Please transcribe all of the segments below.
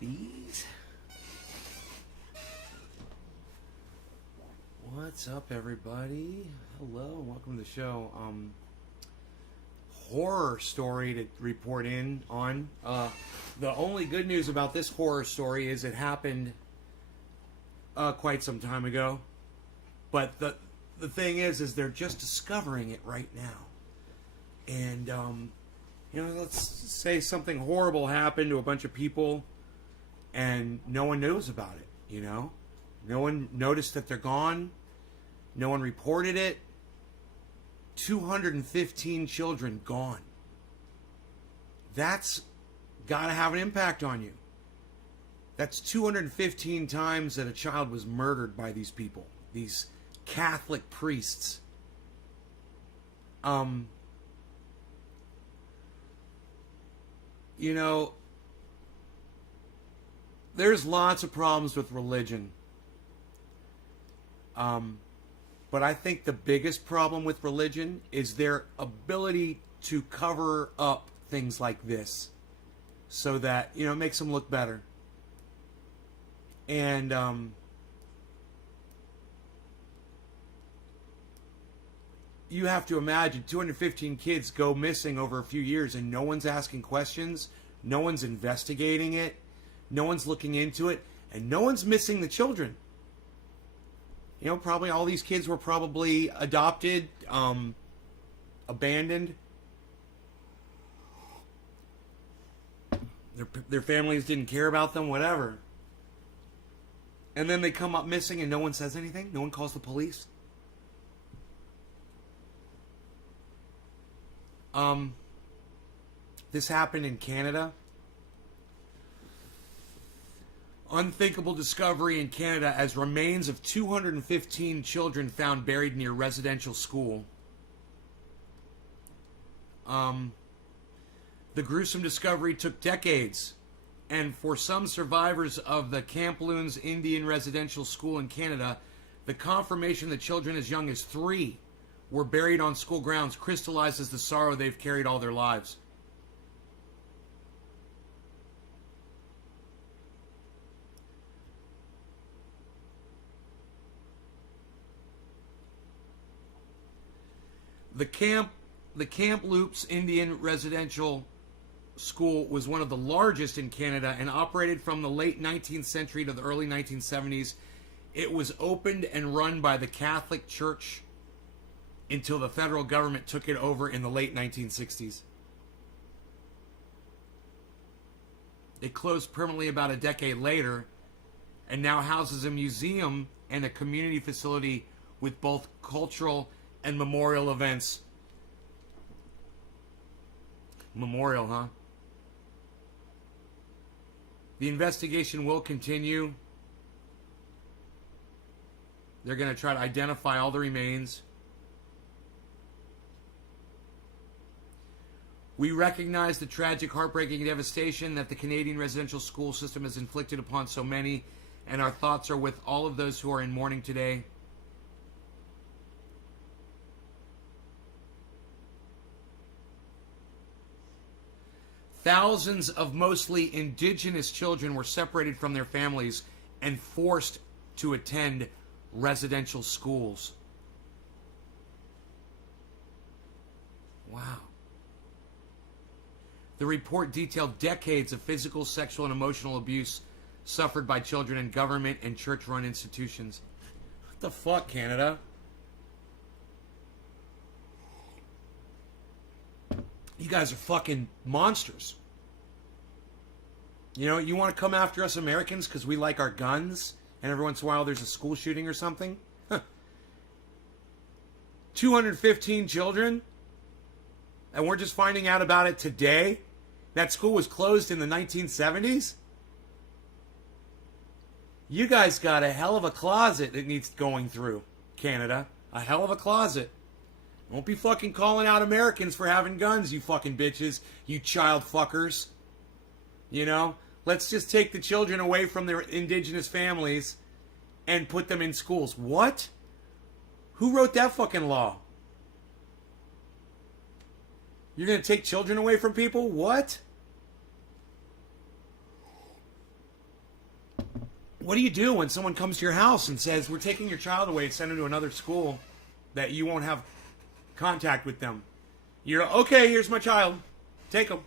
these. What's up, everybody? Hello, welcome to the show. Horror story to report in on. The only good news about this horror story is it happened quite some time ago. But the thing is they're just discovering it right now. And, let's say something horrible happened to a bunch of people and no one knows about it, No one noticed that they're gone. No one reported it. 215 children gone. That's got to have an impact on you. That's 215 times that a child was murdered by these people, these Catholic priests. There's lots of problems with religion. But I think the biggest problem with religion is their ability to cover up things like this so that, it makes them look better. And, you have to imagine 215 kids go missing over a few years and no one's asking questions, no one's investigating it, no one's looking into it, and no one's missing the children. Probably all these kids were probably adopted, abandoned. Their families didn't care about them, whatever. And then they come up missing and no one says anything? No one calls the police? This happened in Canada. Unthinkable discovery in Canada as remains of 215 children found buried near residential school. The gruesome discovery took decades, and for some survivors of the Kamloops Indian residential school in Canada, the confirmation that children as young as 3 were buried on school grounds crystallizes the sorrow they've carried all their lives. The Kamloops Indian Residential School was one of the largest in Canada and operated from the late 19th century to the early 1970s. It was opened and run by the Catholic Church until the federal government took it over in the late 1960s. It closed permanently about a decade later and now houses a museum and a community facility with both cultural and memorial events. Memorial, huh? The investigation will continue. They're going to try to identify all the remains. We recognize the tragic, heartbreaking devastation that the Canadian residential school system has inflicted upon so many, and our thoughts are with all of those who are in mourning today. Thousands of mostly indigenous children were separated from their families and forced to attend residential schools. Wow. The report detailed decades of physical, sexual, and emotional abuse suffered by children in government and church-run institutions. What the fuck, Canada? You guys are fucking monsters. You want to come after us Americans because we like our guns and every once in a while there's a school shooting or something? 215 children? And we're just finding out about it today? That school was closed in the 1970s? You guys got a hell of a closet that needs going through, Canada. A hell of a closet. Don't be fucking calling out Americans for having guns, you fucking bitches. You child fuckers. Let's just take the children away from their indigenous families and put them in schools. What? Who wrote that fucking law? You're going to take children away from people? What? What do you do when someone comes to your house and says, we're taking your child away and send him to another school that you won't have contact with them? You're, okay, here's my child. Take him.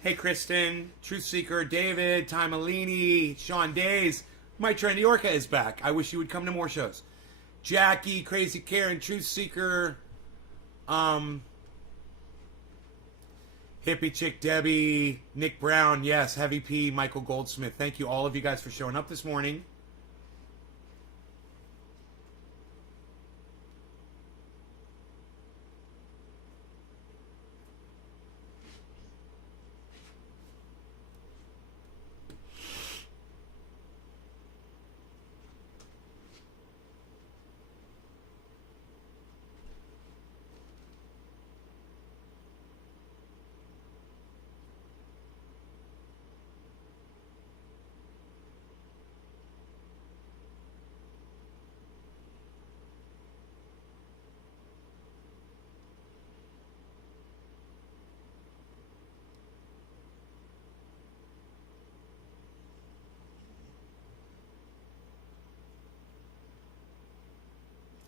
Hey, Kristen, Truth Seeker, David, Ty Malini, Sean Days. My Trendy Orca is back. I wish you would come to more shows. Jackie, Crazy Karen, Truth Seeker, Hippie Chick Debbie, Nick Brown, yes, Heavy P, Michael Goldsmith. Thank you, all of you guys, for showing up this morning.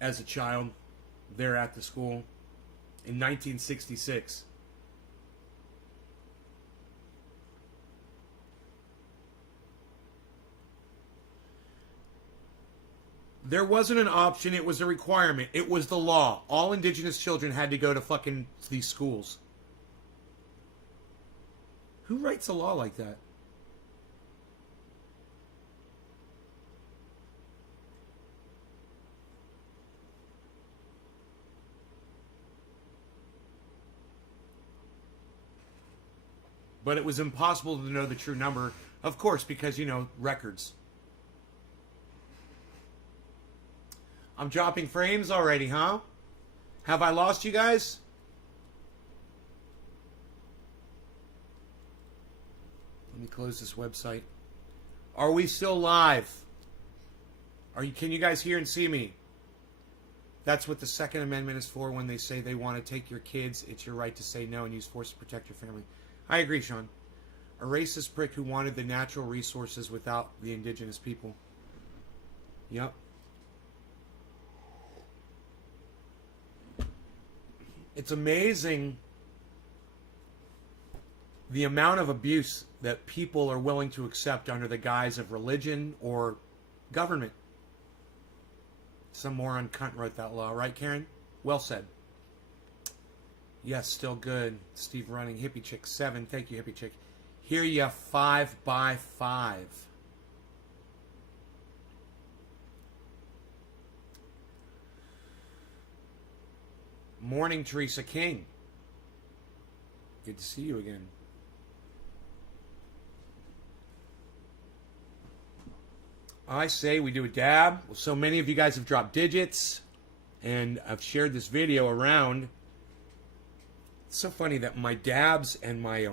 As a child, there at the school in 1966. There wasn't an option, it was a requirement. It was the law. All indigenous children had to go to fucking these schools. Who writes a law like that? But it was impossible to know the true number, of course, because, you know, records. I'm dropping frames already, huh? Have I lost you guys? Let me close this website. Are we still live? Can you guys hear and see me? That's what the Second Amendment is for when they say they want to take your kids. It's your right to say no and use force to protect your family. I agree, Sean. A racist prick who wanted the natural resources without the indigenous people. Yep. It's amazing the amount of abuse that people are willing to accept under the guise of religion or government. Some moron cunt wrote that law, right, Karen? Well said. Yes, still good. Steve running. Hippie Chick 7. Thank you, Hippie Chick. Here ya 5x5. Morning, Teresa King. Good to see you again. I say we do a dab. Well, so many of you guys have dropped digits, and I've shared this video around. It's so funny that my dabs and my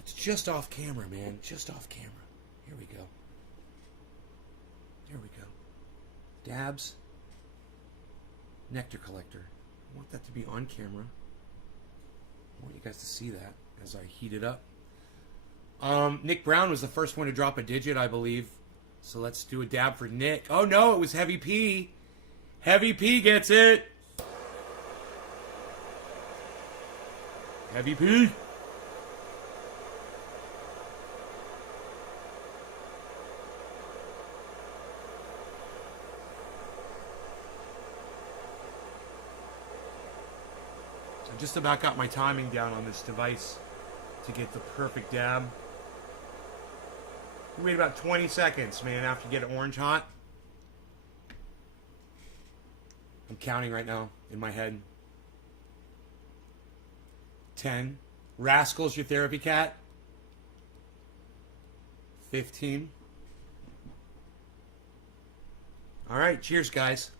it's just off camera, man. Just off camera. Here we go. Here we go. Dabs. Nectar collector. I want that to be on camera. I want you guys to see that as I heat it up. Nick Brown was the first one to drop a digit, I believe. So let's do a dab for Nick. Oh no, it was Heavy P. Heavy P gets it. Heavy P. I just about got my timing down on this device to get the perfect dab. You wait about 20 seconds, man, after you get it orange hot. I'm counting right now in my head. 10. Rascal's your therapy cat. 15. All right, cheers, guys.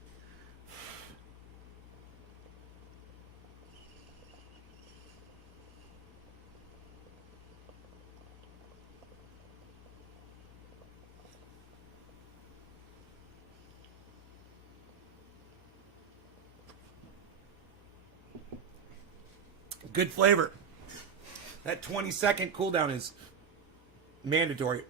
Good flavor. That 20-second cooldown is mandatory.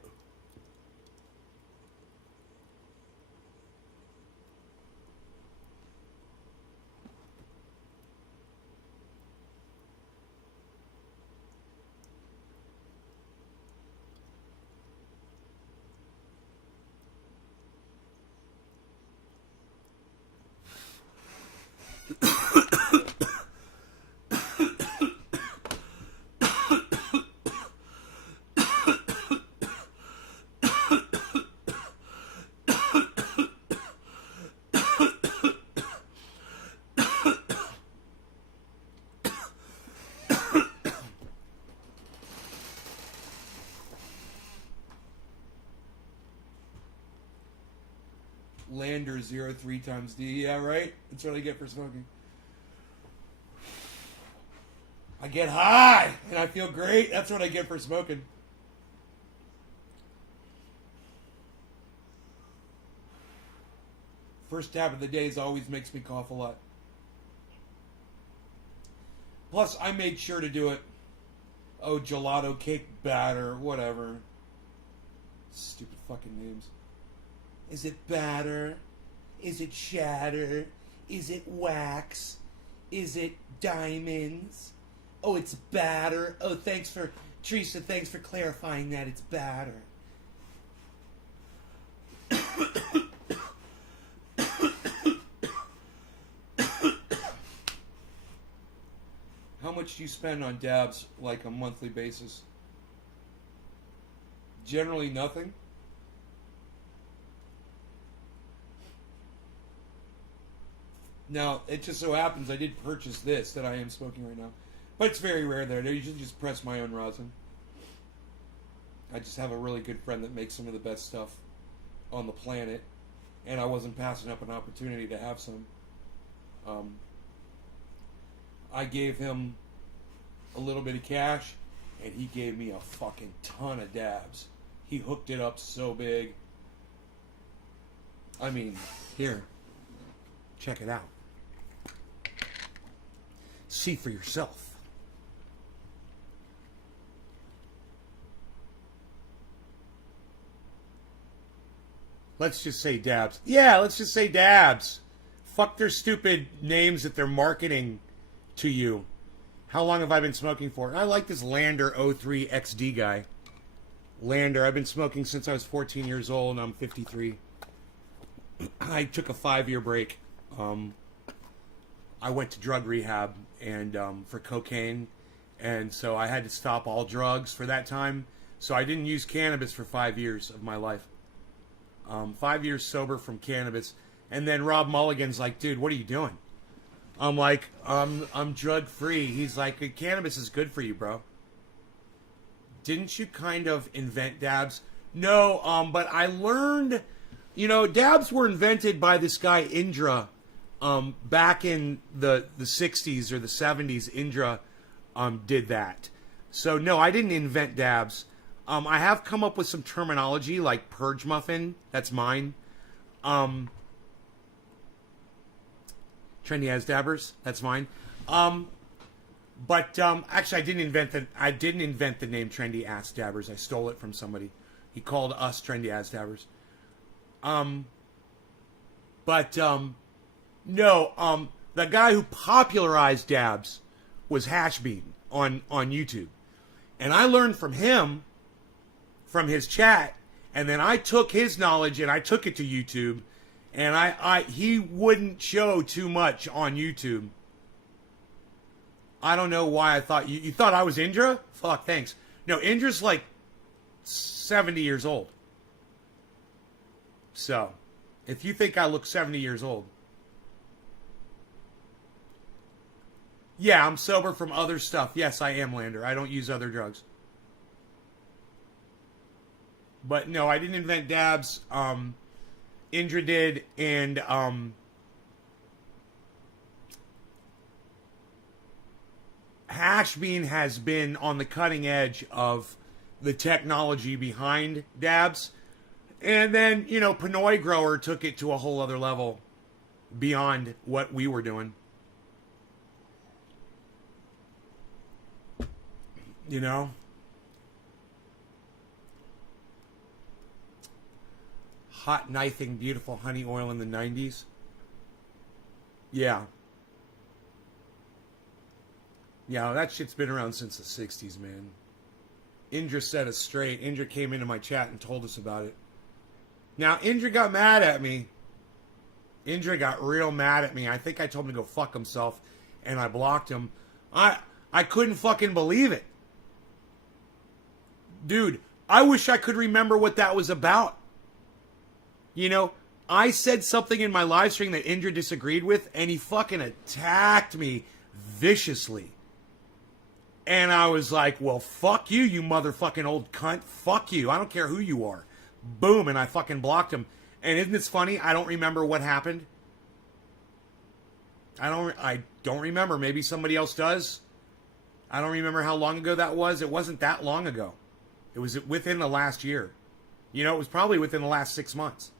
Lander 03 times D. Yeah, right? That's what I get for smoking. I get high and I feel great. That's what I get for smoking. First dab of the days always makes me cough a lot. Plus, I made sure to do it. Oh, gelato cake batter, whatever. Stupid fucking names. Is it batter? Is it shatter? Is it wax? Is it diamonds? Oh, it's batter. Oh, thanks for, Teresa, thanks for clarifying that it's batter. How much do you spend on dabs, like a monthly basis? Generally nothing. Now, it just so happens I did purchase this that I am smoking right now. But it's very rare that I usually just press my own rosin. I just have a really good friend that makes some of the best stuff on the planet. And I wasn't passing up an opportunity to have some. I gave him a little bit of cash, and he gave me a fucking ton of dabs. He hooked it up so big. I mean, here. Check it out. See for yourself. Let's just say dabs. Yeah, let's just say dabs. Fuck their stupid names that they're marketing to you. How long have I been smoking for? I like this Lander 03 XD guy. Lander, I've been smoking since I was 14 years old and I'm 53. I took a 5-year break. I went to drug rehab and for cocaine, and so I had to stop all drugs for that time. So I didn't use cannabis for 5 years of my life. 5 years sober from cannabis, and then Rob Mulligan's like, "Dude, what are you doing?" I'm like, I'm drug free. He's like, "Cannabis is good for you, bro." Didn't you kind of invent dabs? No, but I learned, dabs were invented by this guy Indra. Back in the 60s or the 70s, Indra did that. So, no, I didn't invent dabs. I have come up with some terminology like purge muffin. That's mine. Trendy as dabbers. That's mine. But actually, I didn't invent the name Trendy Ass Dabbers. I stole it from somebody. He called us Trendy Ass Dabbers. No, the guy who popularized dabs was Hashbean on YouTube. And I learned from him, from his chat, and then I took his knowledge and I took it to YouTube, and he wouldn't show too much on YouTube. I don't know why I thought, you thought I was Indra? Fuck, thanks. No, Indra's like 70 years old. So, if you think I look 70 years old. Yeah, I'm sober from other stuff. Yes, I am, Lander. I don't use other drugs. But no, I didn't invent dabs. Indra did, and Hashbean has been on the cutting edge of the technology behind dabs. And then, Pinoy Grower took it to a whole other level beyond what we were doing. hot knifing beautiful honey oil in the 90s. Yeah. Yeah, that shit's been around since the 60s, man. Indra set us straight. Indra came into my chat and told us about it. Now, Indra got mad at me. Indra got real mad at me. I think I told him to go fuck himself, and I blocked him. I couldn't fucking believe it. Dude, I wish I could remember what that was about. You know, I said something in my live stream that Indra disagreed with, and he fucking attacked me viciously. And I was like, well, fuck you, you motherfucking old cunt. Fuck you. I don't care who you are. Boom, and I fucking blocked him. And isn't this funny? I don't remember what happened. I don't remember. Maybe somebody else does. I don't remember how long ago that was. It wasn't that long ago. It was within the last year. You know, it was probably within the last 6 months.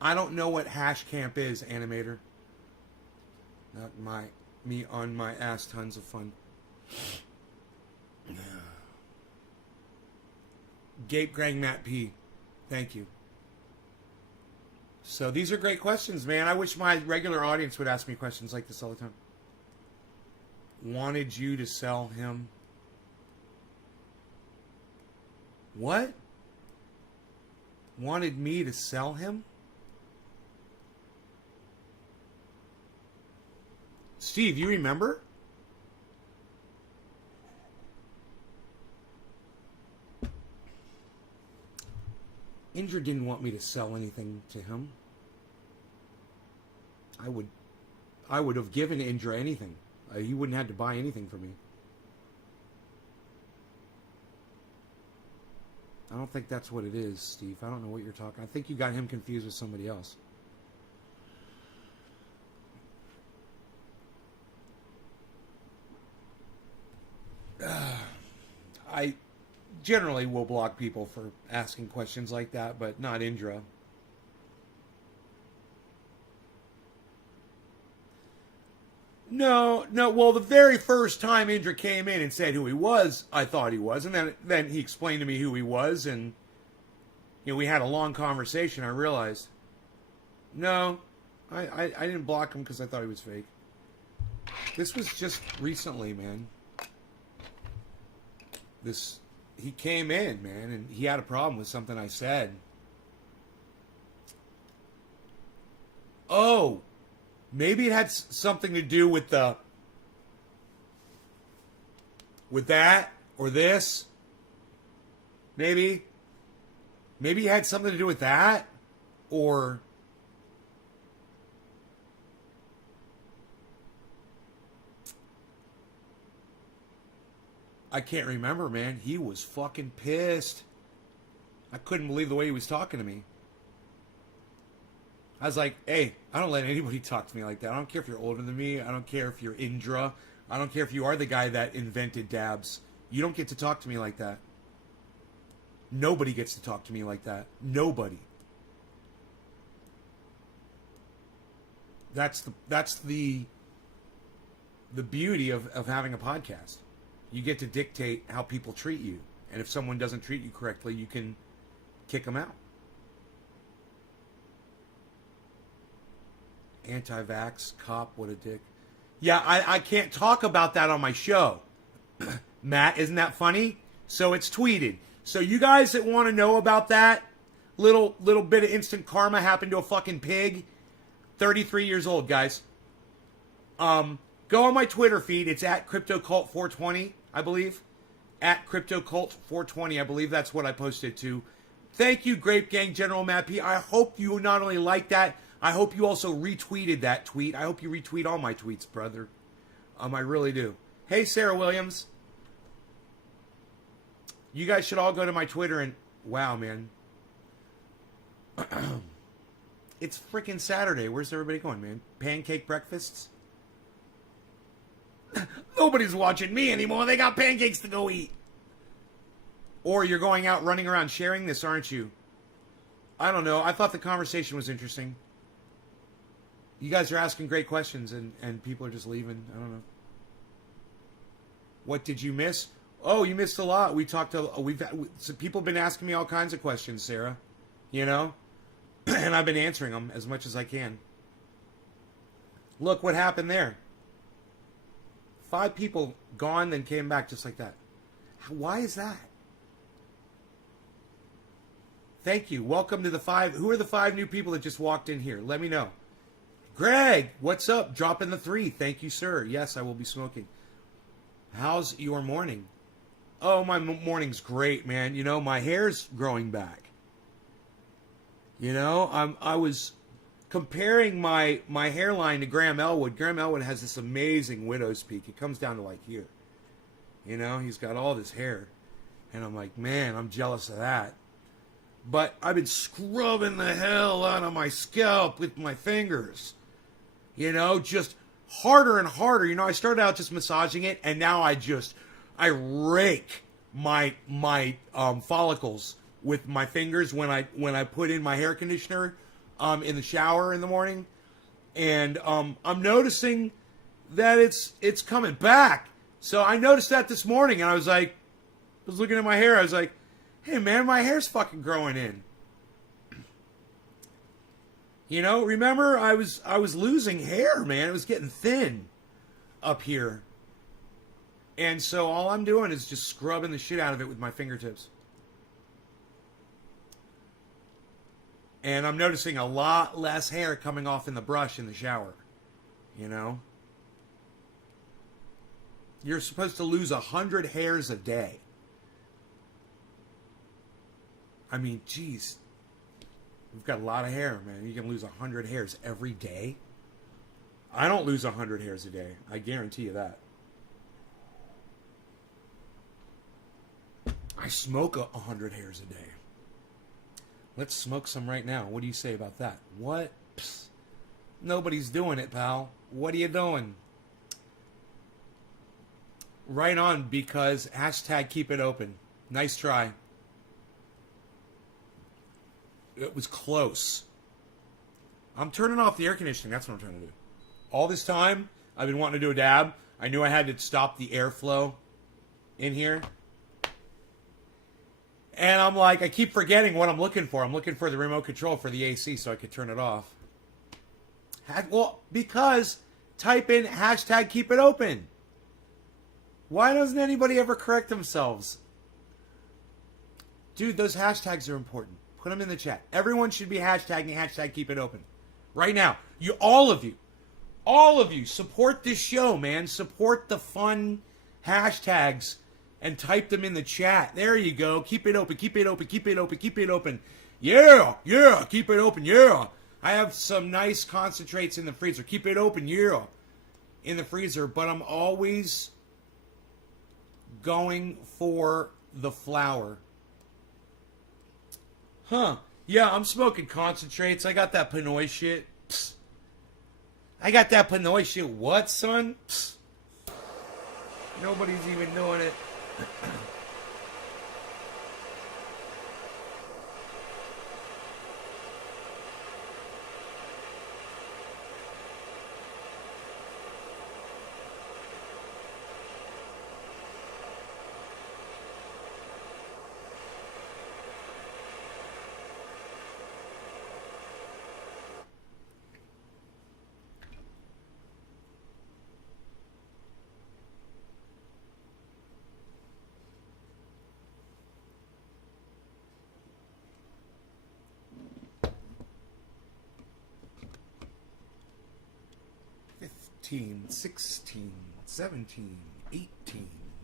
I don't know what hash camp is, animator. Not me on my ass, tons of fun. Gape Grang Matt P. Thank you. So these are great questions, man. I wish my regular audience would ask me questions like this all the time. Wanted you to sell him. What? Wanted me to sell him? Steve, you remember? Indra didn't want me to sell anything to him. I would have given Indra anything. He wouldn't have to buy anything from me. I don't think that's what it is, Steve. I don't know what you're talking. I think you got him confused with somebody else. I generally will block people for asking questions like that, but not Indra. No. Well, the very first time Indra came in and said who he was, I thought he was, and then he explained to me who he was, and you know, we had a long conversation. I realized, no, I didn't block him because I thought he was fake. This was just recently, man. He came in, man, and he had a problem with something I said. Oh, maybe it had something to do with that or this. Maybe it had something to do with that, or I can't remember, man. He was fucking pissed. I couldn't believe the way he was talking to me. I was like, hey, I don't let anybody talk to me like that. I don't care if you're older than me. I don't care if you're Indra. I don't care if you are the guy that invented dabs. You don't get to talk to me like that. Nobody gets to talk to me like that. Nobody. That's the beauty of having a podcast. You get to dictate how people treat you. And if someone doesn't treat you correctly, you can kick them out. Anti-vax, cop, what a dick. Yeah, I can't talk about that on my show. Matt, isn't that funny? So it's tweeted. So you guys that want to know about that, little bit of instant karma happened to a fucking pig. 33 years old, guys. Go on my Twitter feed. It's at CryptoCult420, I believe. At CryptoCult420, I believe that's what I posted to. Thank you, Grape Gang General Matt P. I hope you not only like that, I hope you also retweeted that tweet. I hope you retweet all my tweets, brother. I really do. Hey, Sarah Williams. You guys should all go to my Twitter and... Wow, man. It's freaking Saturday. Where's everybody going, man? Pancake breakfasts? Nobody's watching me anymore. They got pancakes to go eat. Or you're going out running around sharing this, aren't you? I don't know. I thought the conversation was interesting. You guys are asking great questions and people are just leaving. I don't know. What did you miss? Oh, you missed a lot. We talked to so people have been asking me all kinds of questions, Sarah. You know, and I've been answering them as much as I can. Look what happened there. 5 people gone, then came back just like that. Why is that? Thank you. Welcome to the 5. Who are the 5 new people that just walked in here? Let me know. Greg, what's up? Drop in the 3. Thank you, sir. Yes, I will be smoking. How's your morning? Oh, my morning's great, man. You know, my hair's growing back. You know, I was comparing my hairline to Graham Elwood. Graham Elwood has this amazing widow's peak. It comes down to like here. You know, he's got all this hair. And I'm like, man, I'm jealous of that. But I've been scrubbing the hell out of my scalp with my fingers. You know, just harder and harder. You know, I started out just massaging it, and now I rake my follicles with my fingers when I put in my hair conditioner in the shower in the morning. And I'm noticing that it's coming back. So I noticed that this morning, and I was looking at my hair. I was like, hey, man, my hair's fucking growing in. You know, remember, I was losing hair, man. It was getting thin up here. And so all I'm doing is just scrubbing the shit out of it with my fingertips. And I'm noticing a lot less hair coming off in the brush in the shower. You know? You're supposed to lose 100 hairs a day. I mean, geez. We've got a lot of hair, man. You can lose 100 hairs every day. I don't lose 100 hairs a day. I guarantee you that. I smoke 100 hairs a day. Let's smoke some right now. What do you say about that? What? Psst. Nobody's doing it, pal. What are you doing? Right on, because hashtag keep it open. Nice try. It was close. I'm turning off the air conditioning. That's what I'm trying to do. All this time, I've been wanting to do a dab. I knew I had to stop the airflow in here. And I'm like, I keep forgetting what I'm looking for. I'm looking for the remote control for the AC so I could turn it off. Well, because type in hashtag keep it open. Why doesn't anybody ever correct themselves? Dude, those hashtags are important. Put them in the chat. Everyone should be hashtagging hashtag keep it open. Right now. All of you, support this show, man. Support the fun hashtags and type them in the chat. There you go. Keep it open, keep it open, keep it open, keep it open. Yeah, keep it open, yeah. I have some nice concentrates in the freezer. Keep it open, yeah. In the freezer, but I'm always going for the flower. Huh. Yeah, I'm smoking concentrates. I got that Pinoy shit. Psst. I got that Pinoy shit. What, son? Psst. Nobody's even doing it. $15, $16, $17, $18,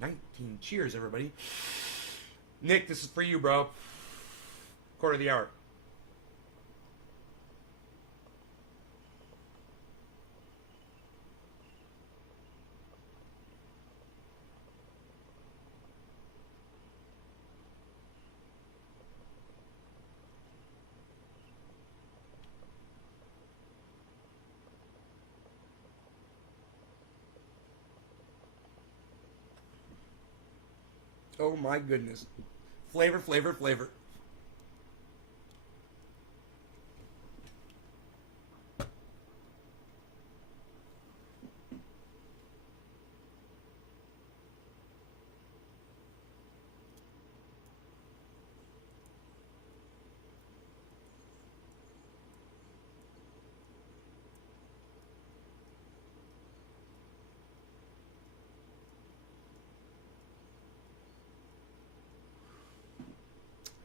$19. Cheers, everybody. Nick, this is for you, bro. Quarter of the hour. Oh my goodness. Flavor, flavor, flavor.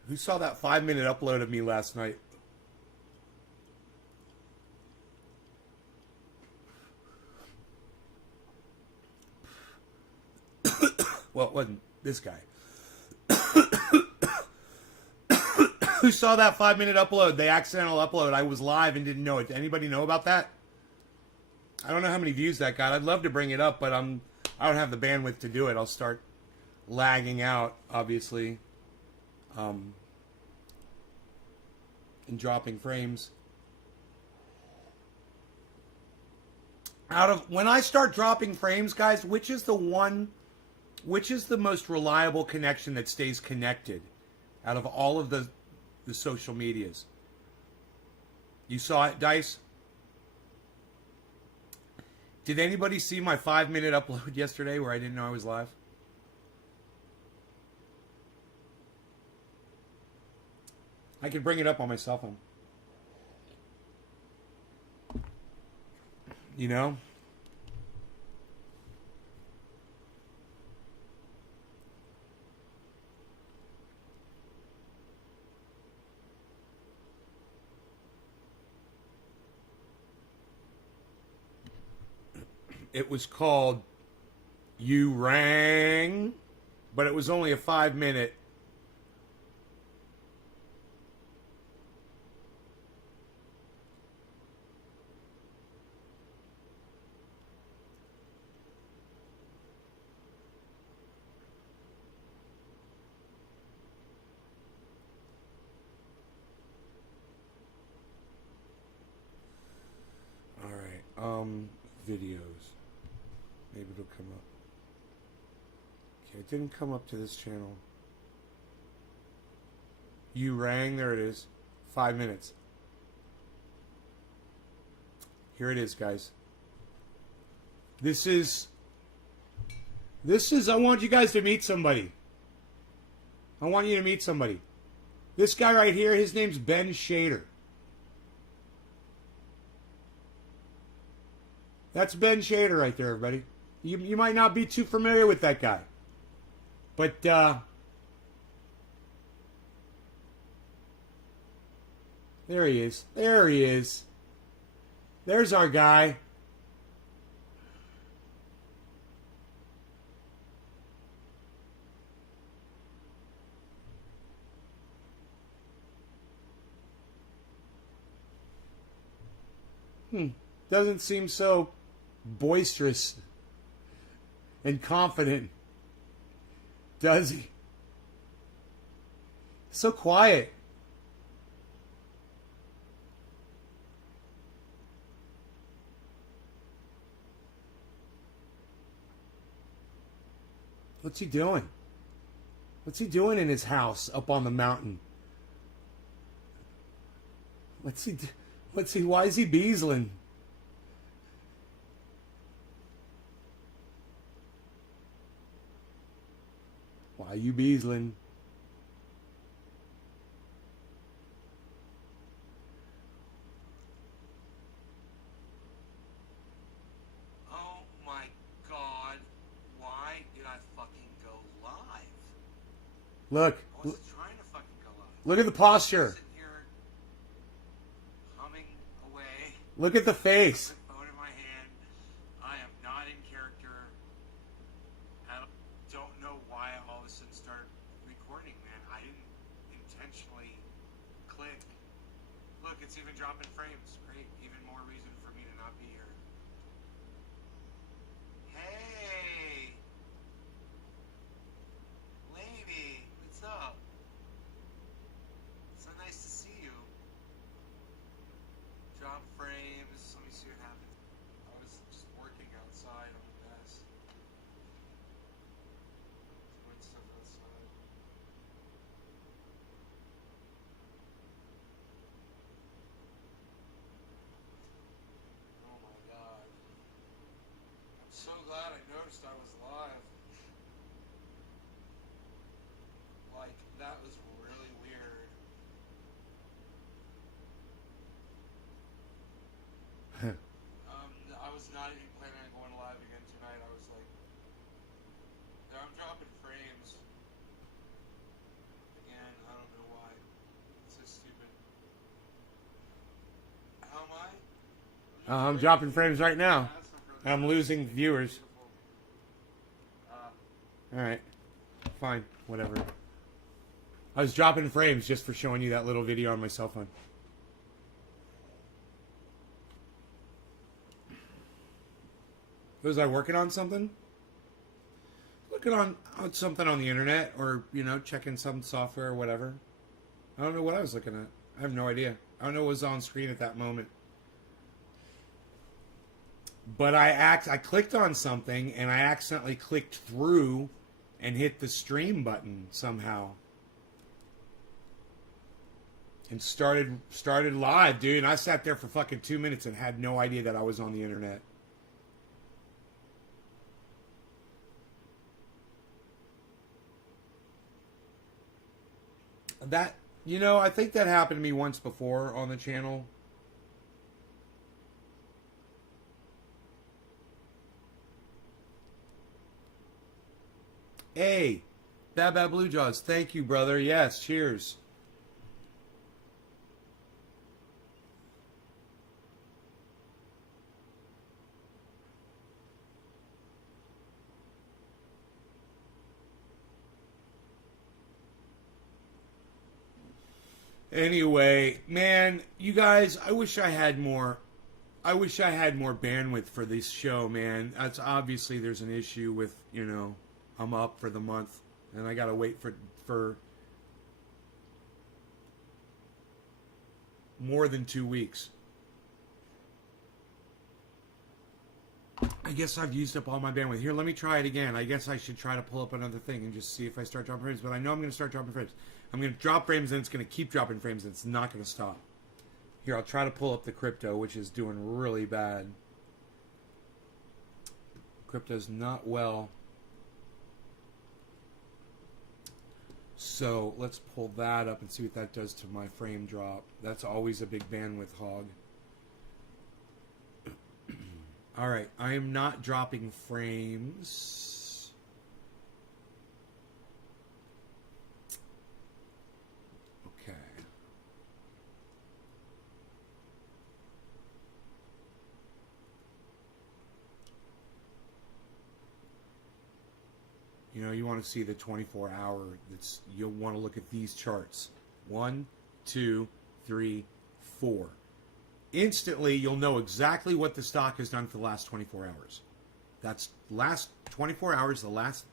Who saw that 5-minute upload of me last night? Well, it wasn't this guy. Who saw that 5-minute upload? The accidental upload. I was live and didn't know it. Did anybody know about that? I don't know how many views that got. I'd love to bring it up, but I don't have the bandwidth to do it. I'll start lagging out, obviously, and dropping frames. When I start dropping frames, guys, which is the most reliable connection that stays connected out of all of the social medias? You saw it, Dice? Did anybody see my 5-minute upload yesterday where I didn't know I was live? I could bring it up on my cell phone. You know? It was called You Rang, but it was only a 5-minute. All right, videos. Maybe it'll come up. Okay, it didn't come up to this channel. You Rang, there it is. 5 minutes. Here it is, guys. This is, I want you guys to meet somebody. I want you to meet somebody. This guy right here, his name's Ben Shader. That's Ben Shader right there, everybody. You might not be too familiar with that guy. But, there he is. There he is. There's our guy. Doesn't seem so boisterous and confident, does he? So quiet. What's he doing? What's he doing in his house up on the mountain? Why is he beasling? Why you beasling? Oh my God. Why did I fucking go live? Look. I was trying to fucking go live. Look at the posture. Sitting here humming away. Look at the face. With the phone in my hand. I am not in character. I don't know why I all of a sudden started recording, man. I didn't intentionally click. Look, it's even dropping frames. Great. Even more reason for me to not be here. Hey! Lady, what's up? So nice to see you. Drop frames. Let me see what happened. I was just working outside on the desk. Doing stuff outside. Oh my God. I'm so glad I noticed I was live. Like, that was really weird. I was not even planning on going live again tonight. I was like, I'm dropping frames. Again, I don't know why. I'm dropping frames right now. I'm losing viewers. Alright. Fine. Whatever. I was dropping frames just for showing you that little video on my cell phone. Was I working on something? Looking on something on the internet, or, you know, checking some software or whatever. I don't know what I was looking at. I have no idea. I don't know what was on screen at that moment. But I clicked on something and I accidentally clicked through and hit the stream button somehow. And started live, dude. And I sat there for fucking 2 minutes and had no idea that I was on the internet. That, you know, I think that happened to me once before on the channel. Hey, Bad Bad Blue Jaws, thank you, brother. Yes, cheers. Anyway, man, you guys, I wish I had more bandwidth for this show, man. That's obviously there's an issue with, you know, I'm up for the month and I got to wait for more than 2 weeks. I guess I've used up all my bandwidth. Here, let me try it again. I guess I should try to pull up another thing and just see if I start dropping frames. But I know I'm going to start dropping frames. I'm going to drop frames and it's going to keep dropping frames and it's not going to stop. Here, I'll try to pull up the crypto, which is doing really bad. Crypto's not well. So let's pull that up and see what that does to my frame drop. That's always a big bandwidth hog. All right, I am not dropping frames. Okay. You know, you want to see the 24-hour. You'll want to look at these charts. 1, 2, 3, 4. Instantly, you'll know exactly what the stock has done for the last 24 hours. That's last 24 hours, the last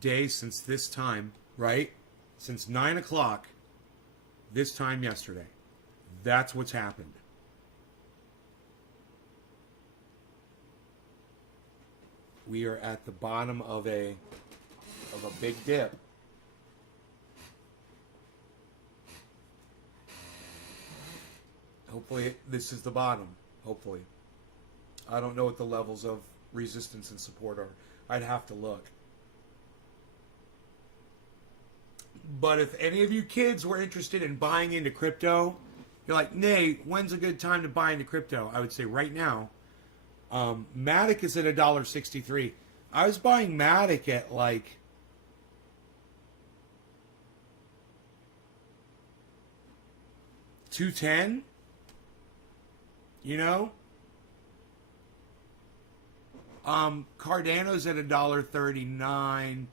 day since this time, right? Since 9 o'clock this time yesterday. That's what's happened. We are at the bottom of a big dip. Hopefully this is the bottom. Hopefully. I don't know what the levels of resistance and support are. I'd have to look. But if any of you kids were interested in buying into crypto, you're like, Nay, when's a good time to buy into crypto? I would say right now. Matic is at $1.63. I was buying Matic at like $2.10. You know? Cardano's at $1.39.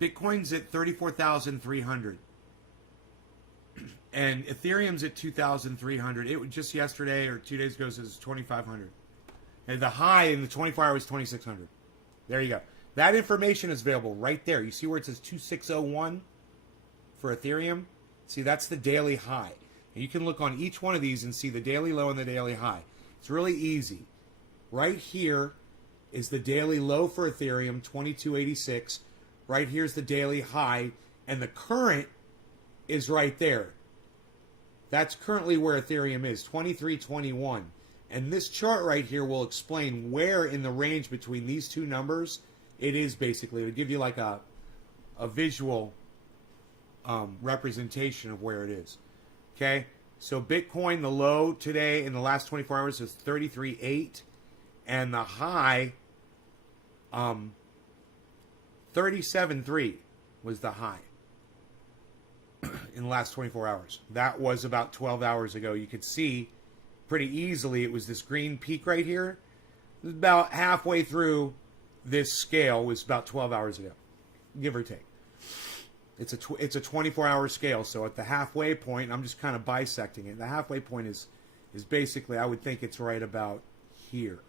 Bitcoin's at 34,300. And Ethereum's at 2,300. It was just yesterday or 2 days ago, it was 2,500. And the high in the 24 hours, 2,600. There you go. That information is available right there. You see where it says 2601 for Ethereum? See, that's the daily high. And you can look on each one of these and see the daily low and the daily high. It's really easy. Right here is the daily low for Ethereum, 2286. Right here's the daily high. And the current is right there. That's currently where Ethereum is, 2321. And this chart right here will explain where in the range between these two numbers it is basically. It'll give you like a visual representation of where it is. Okay? So Bitcoin, the low today in the last 24 hours is 33.8. And the high, 37.3 was the high. in the last 24 hours. That was about 12 hours ago. You could see pretty easily it was this green peak right here. It was about halfway through this scale was about 12 hours ago, give or take. It's a 24-hour scale, so at the halfway point, I'm just kind of bisecting it. The halfway point is basically, I would think it's right about here.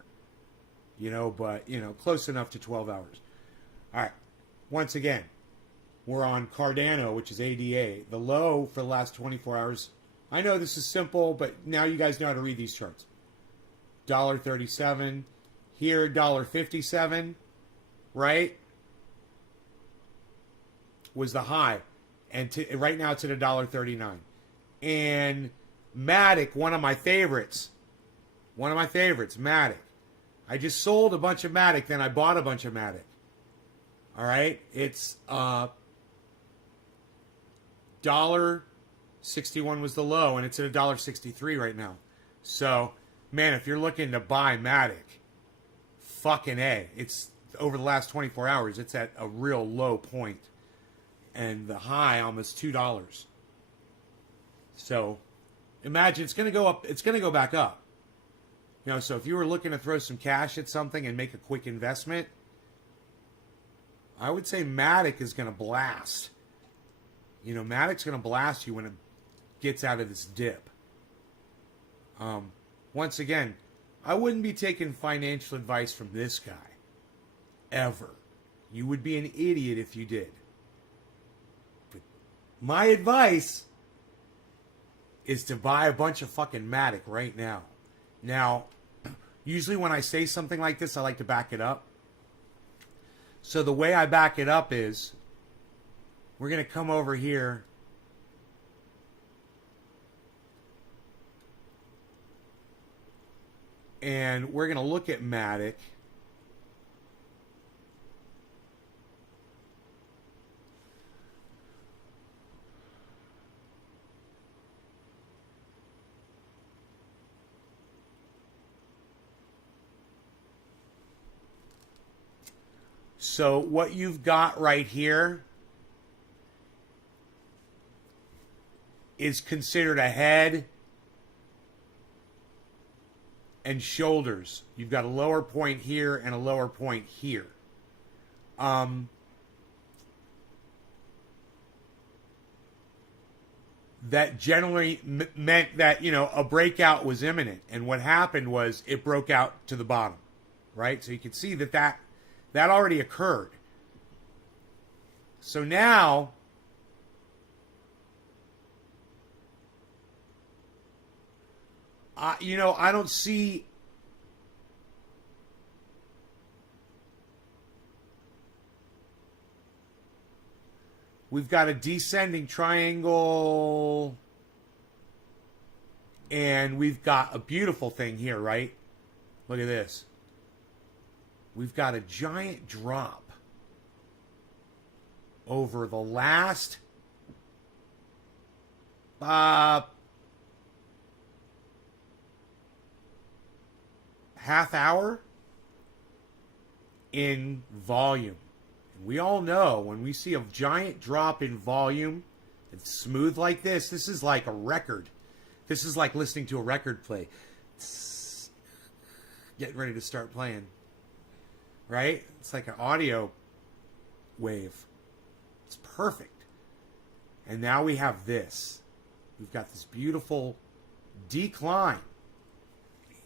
But, close enough to 12 hours. All right. Once again, we're on Cardano, which is ADA. The low for the last 24 hours. I know this is simple, but now you guys know how to read these charts. $1.37. Here, $1.57. Right? Was the high. And right now it's at $1.39. And Matic, one of my favorites, Matic. I just sold a bunch of Matic, then I bought a bunch of Matic. All right? It's $1.61 was the low, and it's at $1.63 right now. So, man, if you're looking to buy Matic, fucking A. It's over the last 24 hours, it's at a real low point. And the high almost $2. So imagine it's going to go up. It's going to go back up. So if you were looking to throw some cash at something and make a quick investment, I would say Matic is going to blast. Matic's going to blast you when it gets out of this dip. Once again, I wouldn't be taking financial advice from this guy. Ever. You would be an idiot if you did. My advice is to buy a bunch of fucking Matic right now. Now, usually when I say something like this, I like to back it up. So the way I back it up is, we're going to come over here. And we're going to look at Matic. So what you've got right here is considered a head and shoulders. You've got a lower point here and a lower point here. That generally meant that, a breakout was imminent. And what happened was it broke out to the bottom, right? So you can see that already occurred. So now, I don't see. We've got a descending triangle. And we've got a beautiful thing here, right? Look at this. We've got a giant drop over the last half hour in volume. And we all know when we see a giant drop in volume, it's smooth like this. This is like a record. This is like listening to a record play. Getting ready to start playing. Right? It's like an audio wave. It's perfect. And now we have this. We've got this beautiful decline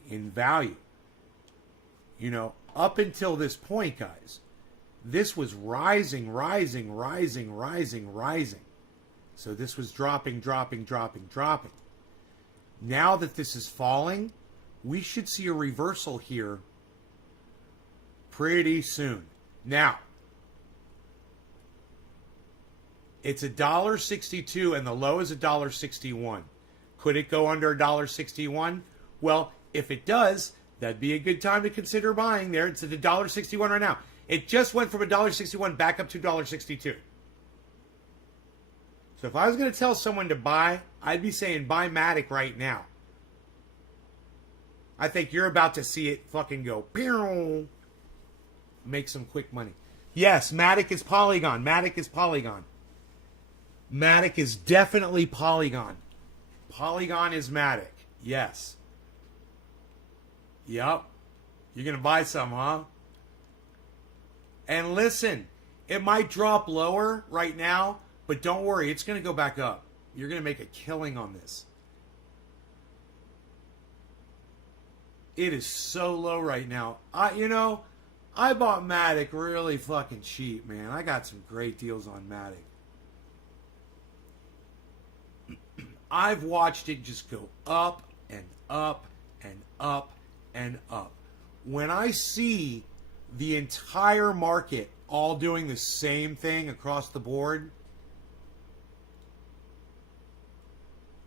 in value. Up until this point, guys, this was rising. So this was dropping. Now that this is falling, we should see a reversal here pretty soon. Now, it's $1.62 and the low is $1.61. Could it go under $1.61? Well, if it does, that'd be a good time to consider buying there. It's at $1.61 right now. It just went from $1.61 back up to $1.62. So if I was going to tell someone to buy, I'd be saying buy Matic right now. I think you're about to see it fucking go. Pew! Make some quick money. Yes, Matic is Polygon. Matic is definitely Polygon. Polygon is Matic. Yes. Yup. You're going to buy some, huh? And listen, it might drop lower right now, but don't worry, it's going to go back up. You're going to make a killing on this. It is so low right now. I bought Matic really fucking cheap, man. I got some great deals on Matic. I've watched it just go up and up and up and up. When I see the entire market all doing the same thing across the board,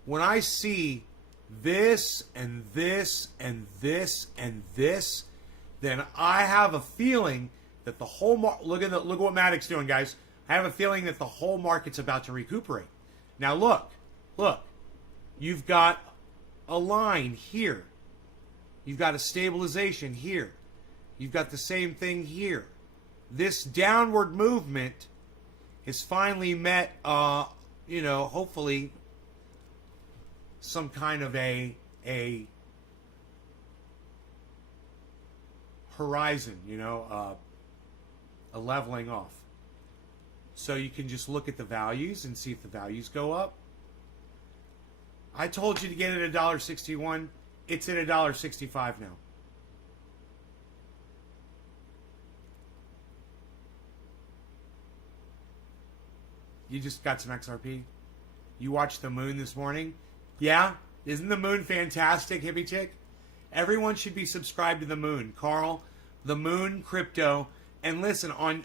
when I see this and this and this and this, then I have a feeling that the whole look at what Matic's doing, guys. I have a feeling that the whole market's about to recuperate. Now look, you've got a line here. You've got a stabilization here. You've got the same thing here. This downward movement has finally met, hopefully some kind of a horizon, a leveling off. So you can just look at the values and see if the values go up. I told you to get it at $1.61. It's at $1.65 now. You just got some XRP? You watched the moon this morning? Yeah? Isn't the moon fantastic, hippie chick? Everyone should be subscribed to the moon. Carl, the moon crypto. And listen, on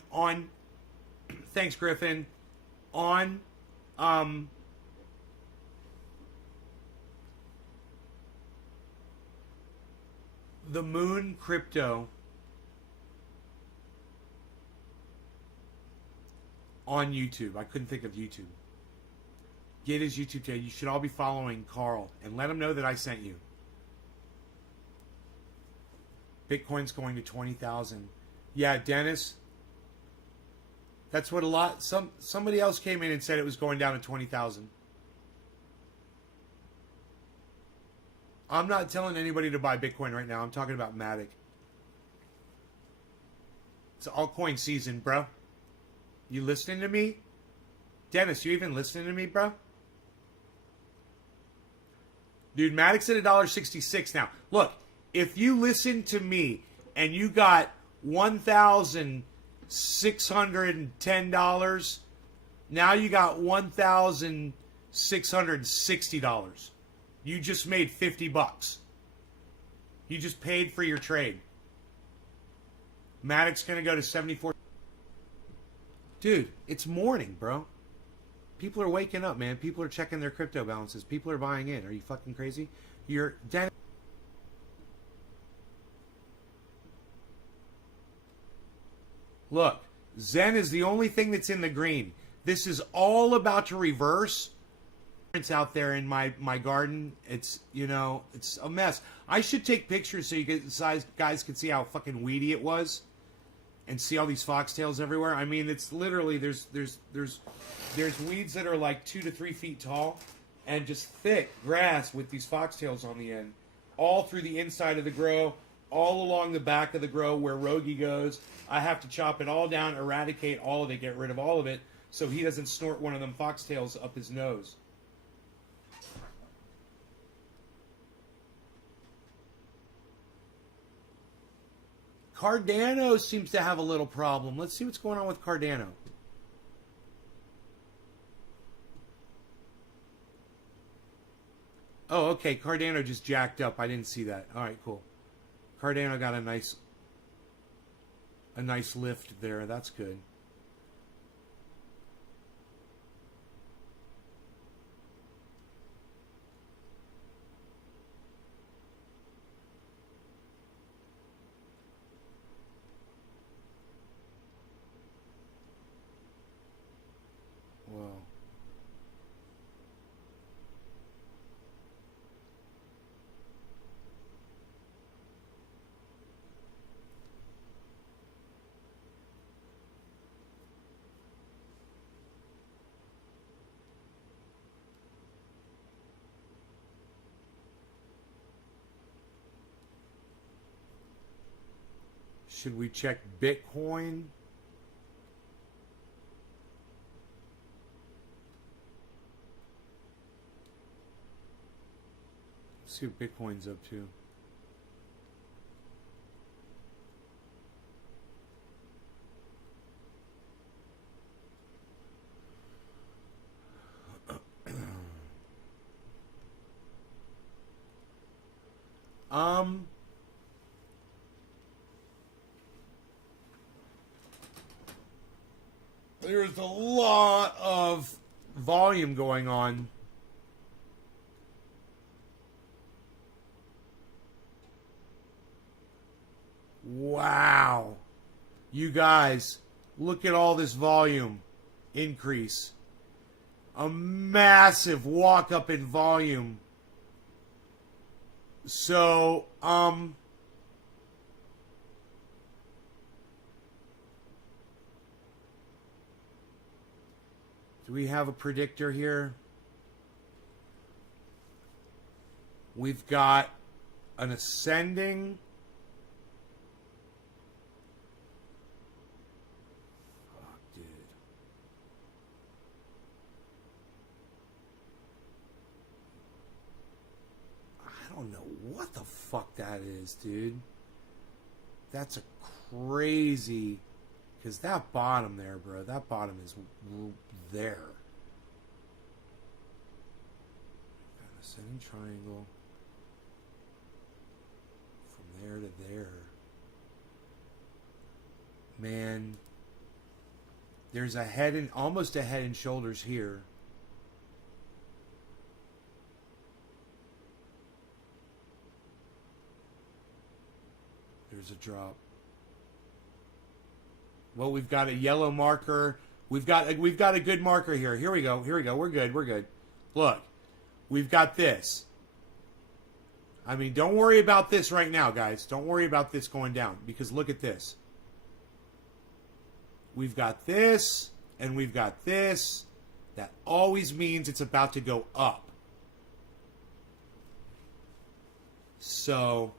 thanks, Griffin. On the moon crypto on YouTube. I couldn't think of YouTube. Get his YouTube channel. You should all be following Carl and let him know that I sent you. Bitcoin's going to 20,000. Yeah, Dennis. That's what somebody else came in and said it was going down to 20,000. I'm not telling anybody to buy Bitcoin right now. I'm talking about Matic. It's altcoin season, bro. You listening to me? Dennis, you even listening to me, bro? Dude, Matic's at $1.66 now. Look, if you listen to me and you got $1,610, now you got $1,660. You just made $50. You just paid for your trade. Matic's going to go to 74. Dude, it's morning, bro. People are waking up, man. People are checking their crypto balances. People are buying in. Are you fucking crazy? You're... Look, Zen is the only thing that's in the green. This is all about to reverse. It's out there in my garden. It's, it's a mess. I should take pictures so guys can see how fucking weedy it was. And see all these foxtails everywhere. I mean, it's literally, there's weeds that are like 2 to 3 feet tall. And just thick grass with these foxtails on the end. All through the inside of the grow. All along the back of the grow where Rogie goes. I have to chop it all down, eradicate all of it, get rid of all of it. So he doesn't snort one of them foxtails up his nose. Cardano seems to have a little problem. Let's see what's going on with Cardano. Oh, okay. Cardano just jacked up. I didn't see that. All right, cool. Cardano got a nice lift there. That's good. Whoa. Should we check Bitcoin? Let's see what Bitcoin's up to. There's a lot of volume going on. Wow. You guys, look at all this volume increase. A massive walk up in volume. So, do we have a predictor here? We've got an ascending. Fuck, dude. I don't know what the fuck that is, dude. That's a crazy... Because that bottom there, bro, that bottom is there. Got an ascending triangle. From there to there. Man. There's a head and almost a head and shoulders here. There's a drop. Well, we've got a yellow marker. We've got a good marker here. Here we go. We're good. Look, we've got this. I mean, don't worry about this right now, guys. Don't worry about this going down because look at this. We've got this and we've got this. That always means it's about to go up. So...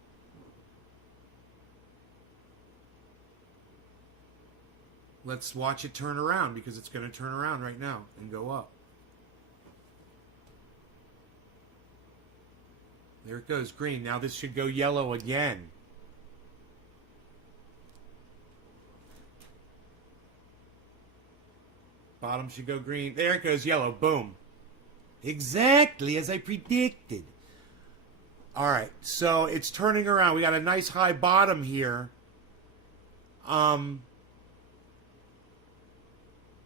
let's watch it turn around because it's going to turn around right now and go up. There it goes, green. Now this should go yellow again. Bottom should go green. There it goes, yellow. Boom. Exactly as I predicted. All right, so it's turning around. We got a nice high bottom here.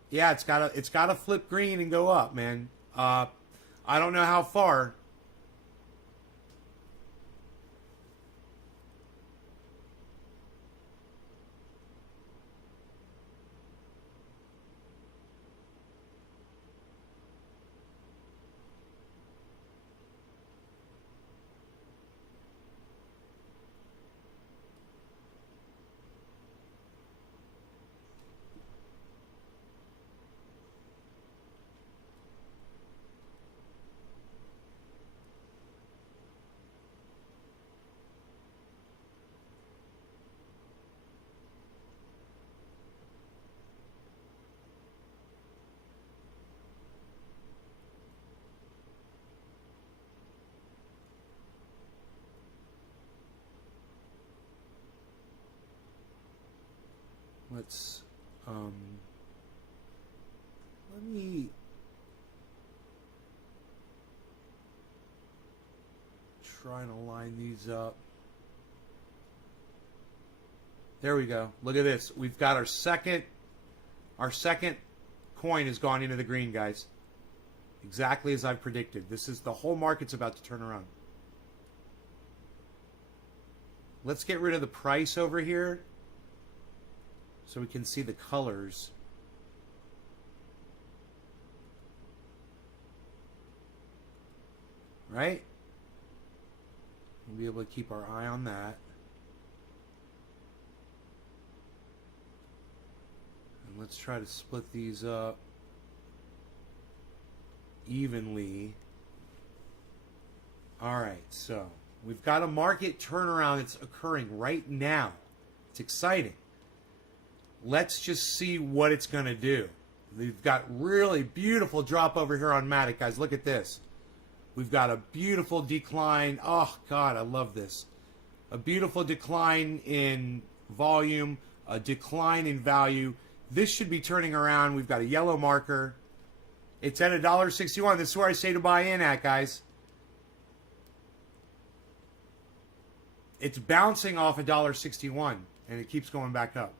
Yeah, it's got to flip green and go up, man. I don't know how far. Let's, let me try and align these up. There we go. Look at this. We've got our second coin has gone into the green, guys. Exactly as I've predicted. This is the whole market's about to turn around. Let's get rid of the price over here so we can see the colors. Right? We'll be able to keep our eye on that. And let's try to split these up evenly. All right, so we've got a market turnaround that's occurring right now. It's exciting. Let's just see what it's going to do. We've got really beautiful drop over here on Matic, guys. Look at this. We've got a beautiful decline. Oh, God, I love this. A beautiful decline in volume, a decline in value. This should be turning around. We've got a yellow marker. It's at $1.61. This is where I say to buy in at, guys. It's bouncing off $1.61, and it keeps going back up.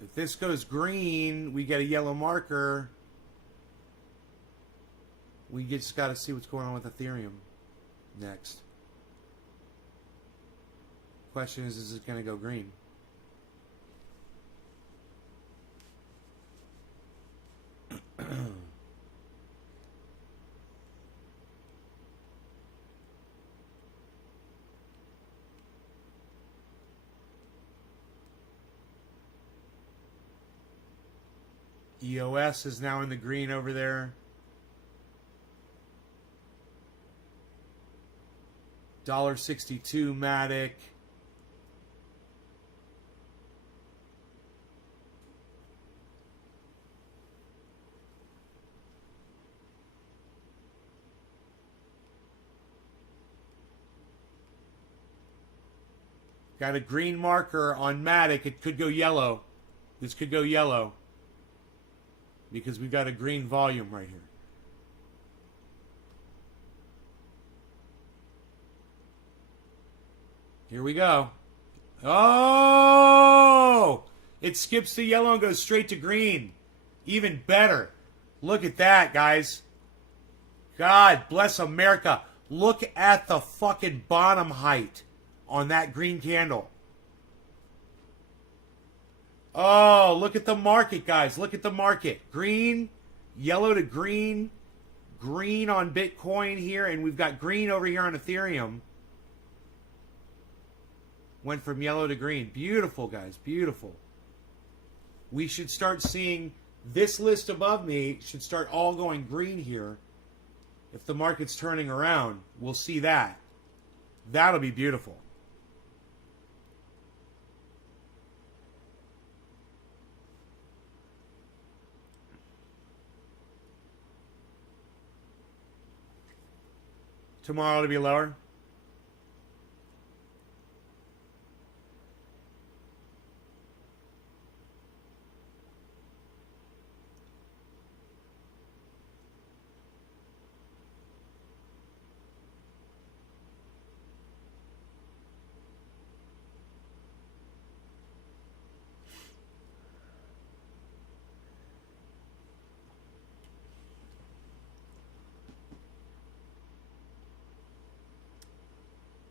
If this goes green, we get a yellow marker. We just got to see what's going on with Ethereum next. Question is it going to go green? EOS is now in the green over there. $1.62 Matic. Got a green marker on Matic. It could go yellow. This could go yellow. Because we've got a green volume right here. Here we go. Oh! It skips the yellow and goes straight to green. Even better. Look at that, guys. God bless America. Look at the fucking bottom height on that green candle. Oh, look at the market, guys. Look at the market. Green, yellow to green, green on Bitcoin here, and we've got green over here on Ethereum. Went from yellow to green. Beautiful, guys. Beautiful. We should start seeing this list above me should start all going green here. If the market's turning around, we'll see that. That'll be beautiful. Tomorrow to be lower.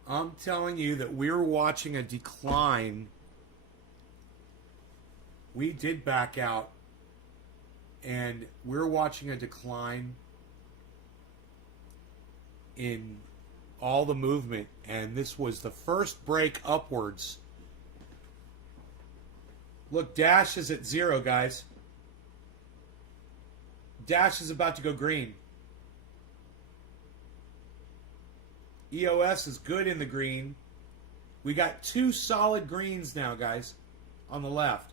I'm telling you that we're watching a decline. We did back out, and we're watching a decline in all the movement, and this was the first break upwards. Look, Dash is at 0, guys. Dash is about to go green. EOS is good in the green. We got 2 solid greens now, guys, on the left.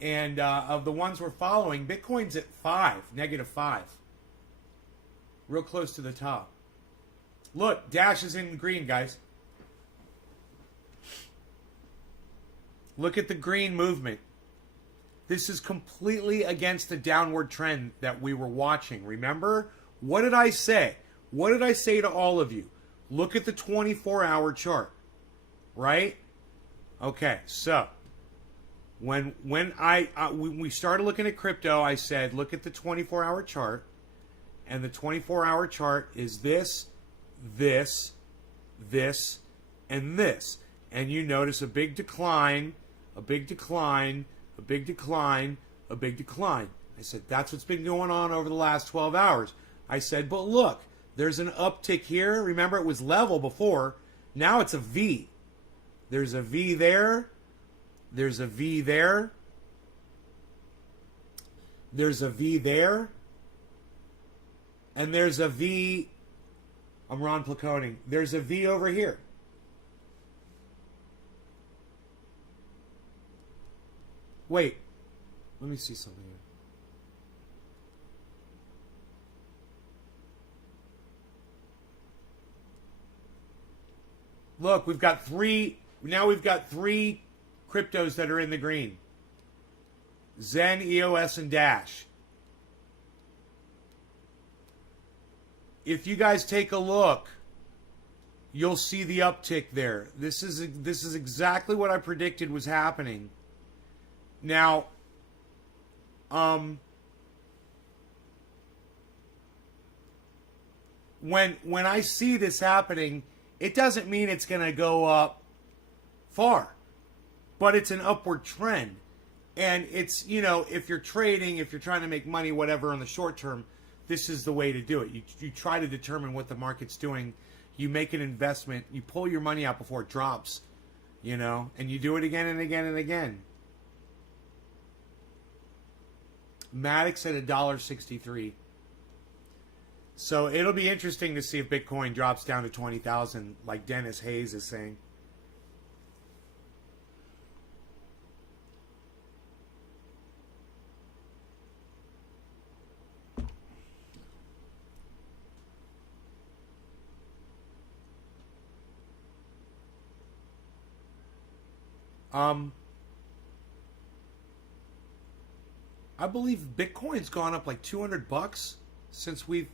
And of the ones we're following, Bitcoin's at 5, -5. Real close to the top. Look, Dash is in green, guys. Look at the green movement. This is completely against the downward trend that we were watching. Remember? What did I say? What did I say to all of you? Look at the 24-hour chart, right? Okay, so when we started looking at crypto, I said, look at the 24-hour chart, and the 24-hour chart is this, this, this, and this. And you notice a big decline, a big decline, a big decline, a big decline. I said, that's what's been going on over the last 12 hours. I said, but look, there's an uptick here. Remember, it was level before. Now it's a V. There's a V there. There's a V there. There's a V there. And there's a V. I'm Ron Placoning. There's a V over here. Wait. Let me see something here. Look, we've got three. Now we've got three cryptos that are in the green. Zen, EOS, and Dash. If you guys take a look, you'll see the uptick there. This is exactly what I predicted was happening. Now, when I see this happening, it doesn't mean it's going to go up far, but it's an upward trend. And it's, if you're trading, if you're trying to make money, whatever, in the short term, this is the way to do it. You try to determine what the market's doing. You make an investment. You pull your money out before it drops, and you do it again and again and again. Maddox at $1.63. So it'll be interesting to see if Bitcoin drops down to 20,000, like Dennis Hayes is saying. I believe Bitcoin's gone up like $200 since we've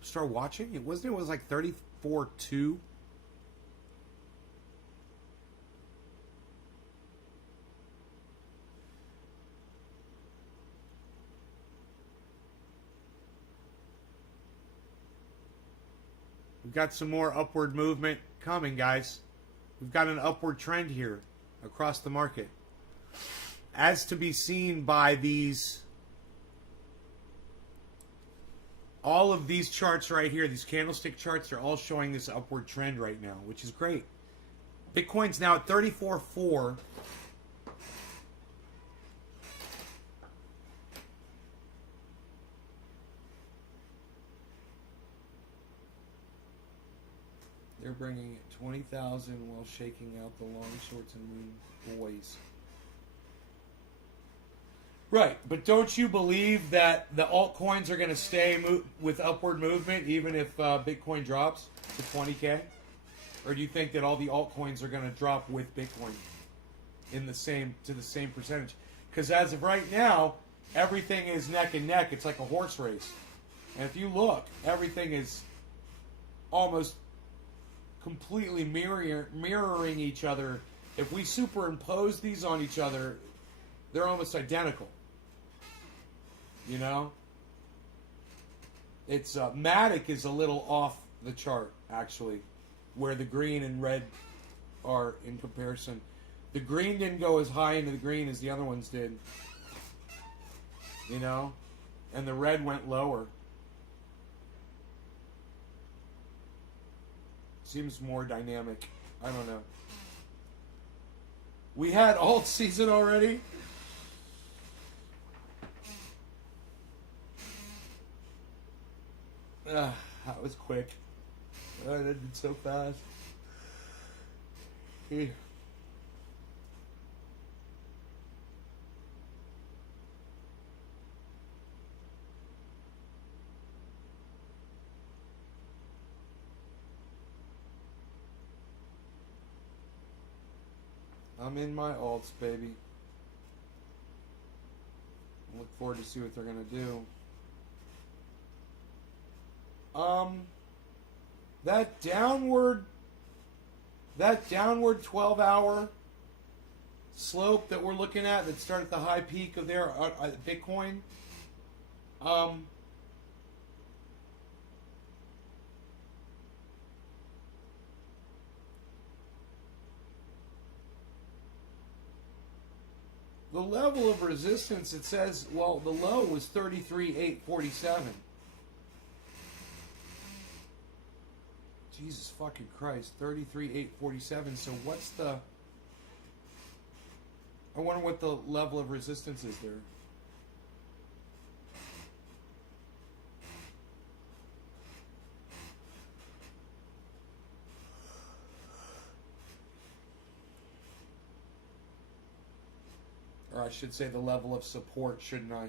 started watching. It was like 34.2. We've got some more upward movement coming, guys. We've got an upward trend here across the market, as to be seen by all of these charts right here, these candlestick charts, they're all showing this upward trend right now, which is great. Bitcoin's now at 34.4. They're bringing it 20,000 while shaking out the long shorts and moon boys. Right, but don't you believe that the altcoins are going to stay with upward movement even if Bitcoin drops to 20K? Or do you think that all the altcoins are going to drop with Bitcoin to the same percentage? Because as of right now, everything is neck and neck. It's like a horse race. And if you look, everything is almost completely mirroring each other. If we superimpose these on each other, they're almost identical. It's Matic is a little off the chart, actually, where the green and red are in comparison. The green didn't go as high into the green as the other ones did, and the red went lower. Seems more dynamic. I don't know. We had alt season already. That was quick. That ended so fast. Yeah. I'm in my alts, baby. I look forward to see what they're gonna do. That downward 12-hour slope that we're looking at that started at the high peak of their Bitcoin. The level of resistance, it says, well, the low was 33,847. Jesus fucking Christ, 33,847. So what's the... I wonder what the level of resistance is there. Or I should say the level of support, shouldn't I?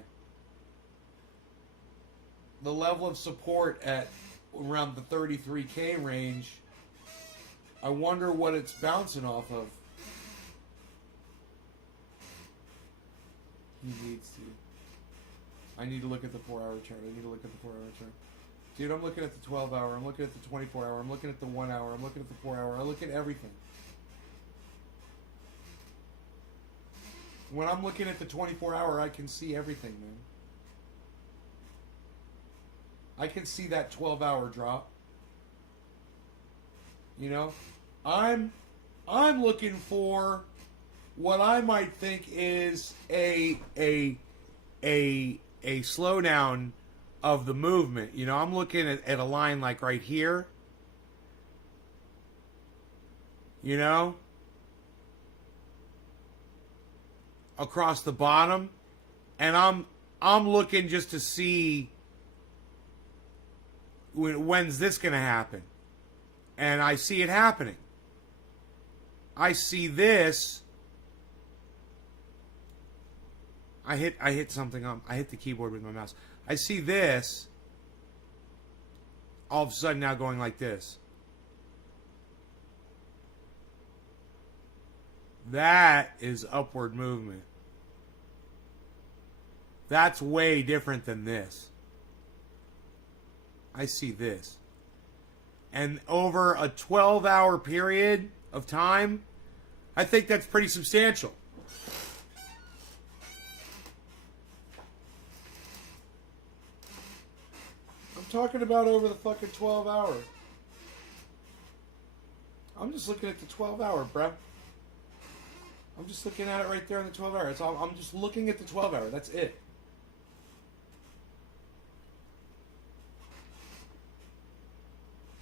The level of support at around the 33K range, I wonder what it's bouncing off of. He needs to. I need to look at the 4-hour chart. Dude, I'm looking at the 12-hour. I'm looking at the 24-hour. I'm looking at the 1 hour. I'm looking at the 4-hour. I look at everything. When I'm looking at the 24-hour, I can see everything, man. I can see that 12-hour drop. You know? I'm looking for what I might think is a slowdown of the movement. You know, I'm looking at a line like right here. You know? Across the bottom. And I'm looking just to see when's this going to happen. And I see it happening. I see this. I hit something on. I hit the keyboard with my mouse. I see this. All of a sudden now going like this. That is upward movement. That's way different than this. I see this. And over a 12-hour period of time, I think that's pretty substantial. I'm talking about over the fucking 12-hour. I'm just looking at the 12-hour, bruh. I'm just looking at it right there on the 12-hour. I'm just looking at the 12-hour. That's it.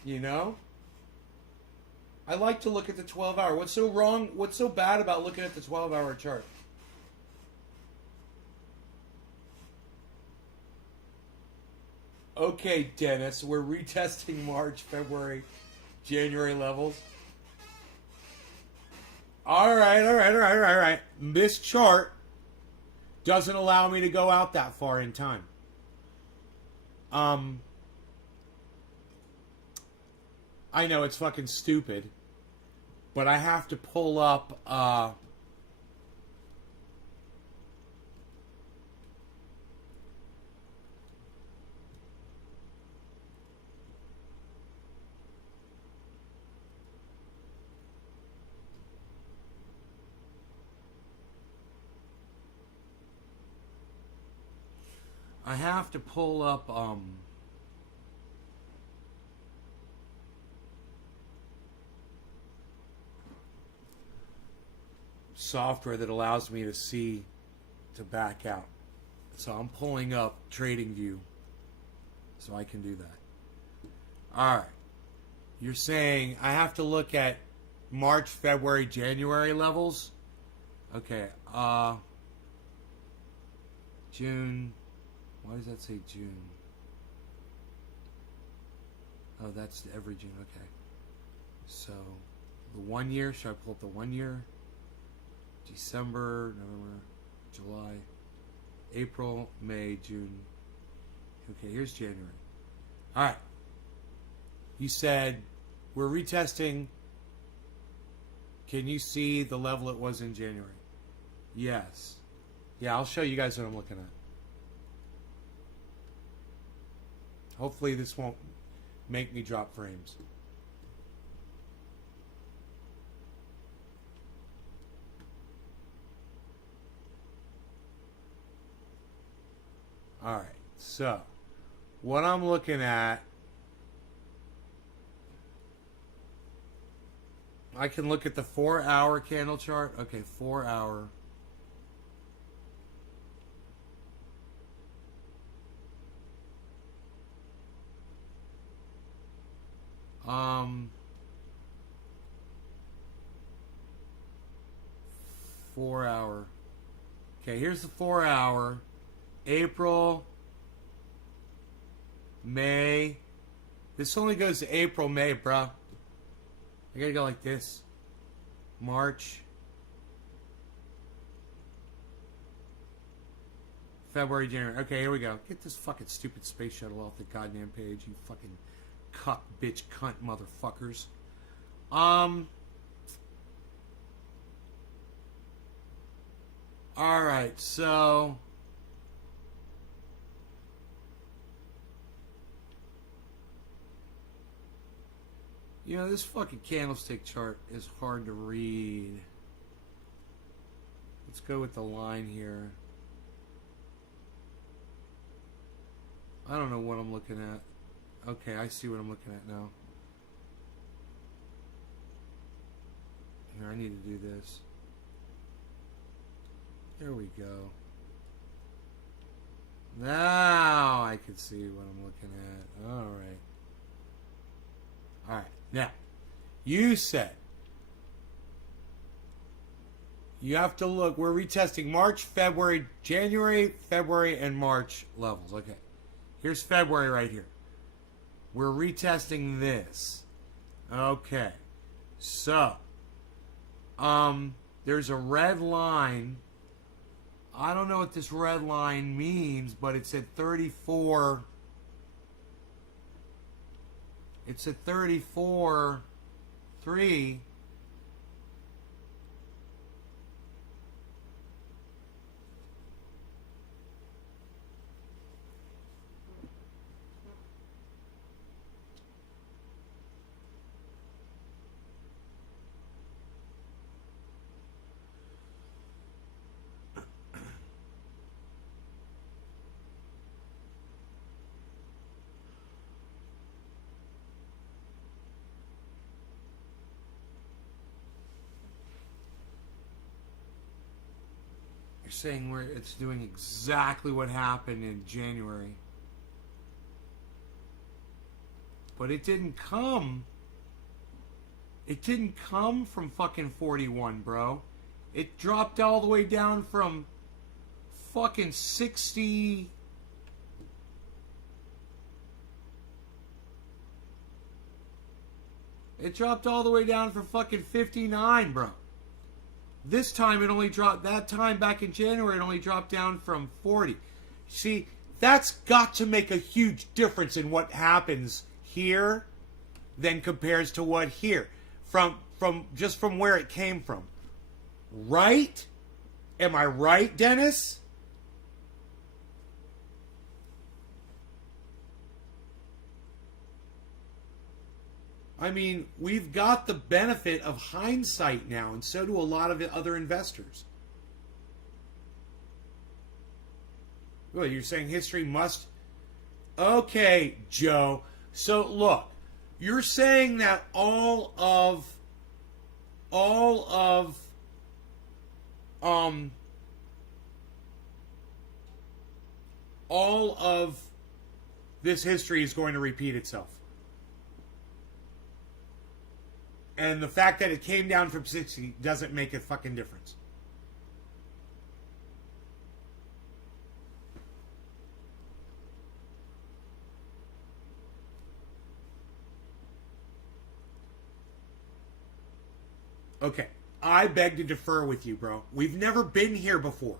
You know? I like to look at the 12-hour. What's so wrong? What's so bad about looking at the 12-hour chart? Okay, Dennis, we're retesting March, February, January levels. All right. This chart doesn't allow me to go out that far in time. I know it's fucking stupid, but I have to pull up software that allows me to back out. So I'm pulling up TradingView so I can do that. All right. You're saying I have to look at March, February, January levels? Okay. June. Why does that say June? Oh, that's every June. Okay. So the 1 year. Should I pull up the 1 year? December, November, July, April, May, June. Okay, here's January. All right. You said we're retesting. Can you see the level it was in January? Yes. Yeah, I'll show you guys what I'm looking at. Hopefully this won't make me drop frames. All right, so what I'm looking at, I can look at the 4-hour candle chart. Okay, 4-hour. Four-hour. Okay, here's the 4-hour. April, May. This only goes to April, May, bruh. I gotta go like this. March. February, January. Okay, here we go. Get this fucking stupid space shuttle off the goddamn page, you fucking cuck, bitch, cunt motherfuckers. Alright, so... You know, this fucking candlestick chart is hard to read. Let's go with the line here. I don't know what I'm looking at. Okay, I see what I'm looking at now. Here, I need to do this. There we go. Now I can see what I'm looking at. Alright. Alright. Now, you said you have to look. We're retesting March, February, January, February, and March levels. Okay. Here's February right here. We're retesting this. Okay. So, there's a red line. I don't know what this red line means, but it's at 34. It's at 34.3. Saying where it's doing exactly what happened in January. But it didn't come. It didn't come from fucking 41, bro. It dropped all the way down from fucking 60. It dropped all the way down from fucking 59, bro. This time it only dropped, that time back in January, it only dropped down from 40. See, that's got to make a huge difference in what happens here than compares to what here. From where it came from. Right? Am I right, Dennis? I mean, we've got the benefit of hindsight now, and so do a lot of other investors. Well, you're saying history must... Okay, Joe. So, look. You're saying that all of this history is going to repeat itself. And the fact that it came down from 60 doesn't make a fucking difference. Okay, I beg to differ with you, bro. We've never been here before.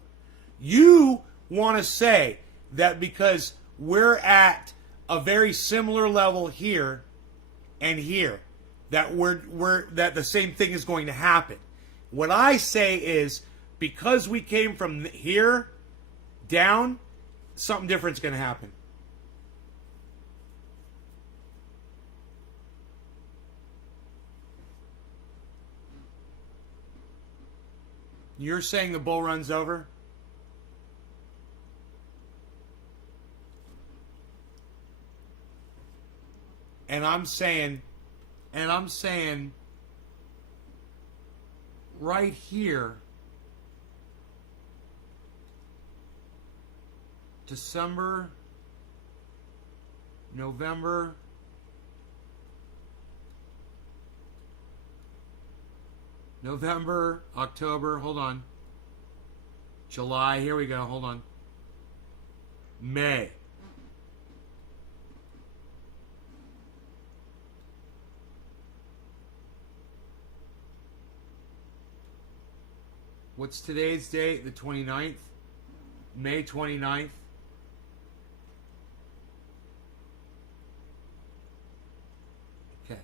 You want to say that because we're at a very similar level here and here, that that the same thing is going to happen. What I say is, because we came from here down, something different's going to happen. You're saying the bull run's over? And I'm saying right here, December, November, October, hold on. July, here we go, hold on. May. What's today's date? The 29th? May 29th. Okay.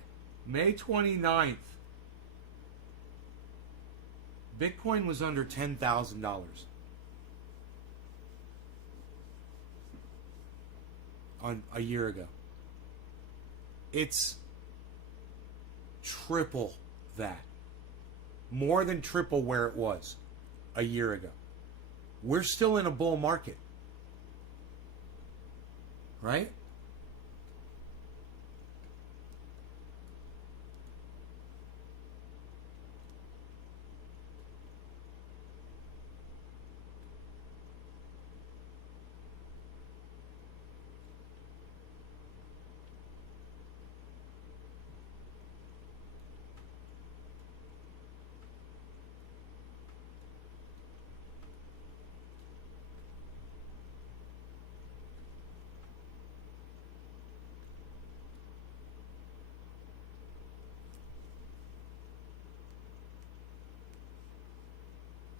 May 29th. Bitcoin was under $10,000 on a year ago. It's triple that. More than triple where it was a year ago. We're still in a bull market. Right?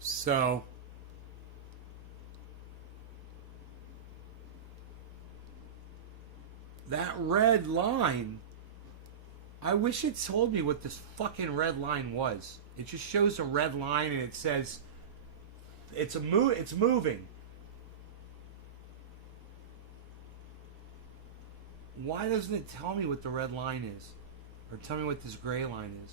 So, that red line, I wish it told me what this fucking red line was. It just shows a red line and it says it's moving. Why doesn't it tell me what the red line is? Or tell me what this gray line is?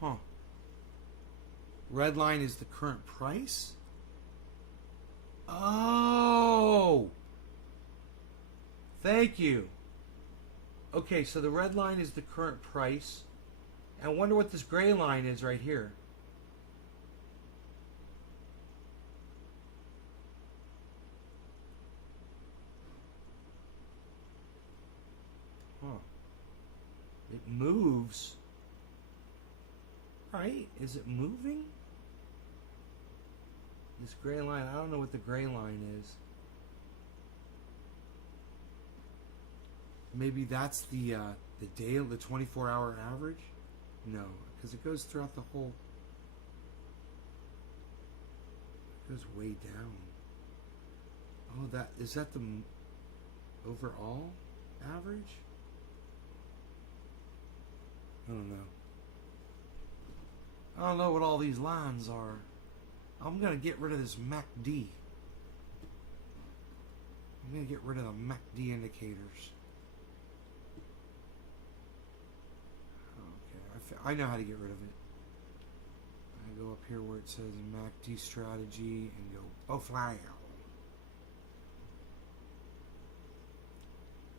Huh. Red line is the current price? Oh! Thank you. Okay, so the red line is the current price. I wonder what this gray line is right here. Huh. It moves. Right? Is it moving? This gray line, I don't know what the gray line is. Maybe that's the day of the 24-hour average? No, because it goes throughout the whole. It goes way down. Oh, that is that the overall average? I don't know. I don't know what all these lines are. I'm going to get rid of this MACD. I'm going to get rid of the MACD indicators. Okay, I know how to get rid of it. I go up here where it says MACD strategy and go profile.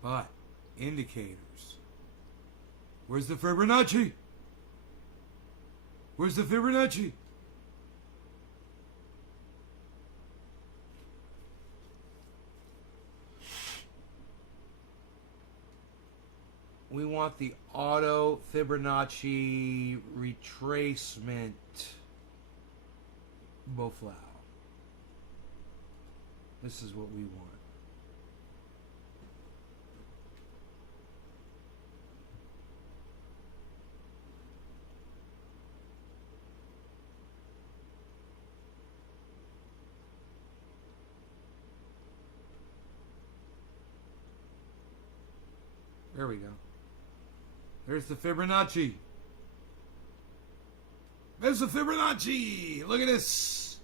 But, indicators. Where's the Fibonacci? Where's the Fibonacci? We want the auto Fibonacci retracement Boflau. This is what we want. There we go. There's the Fibonacci. There's the Fibonacci. Look at this.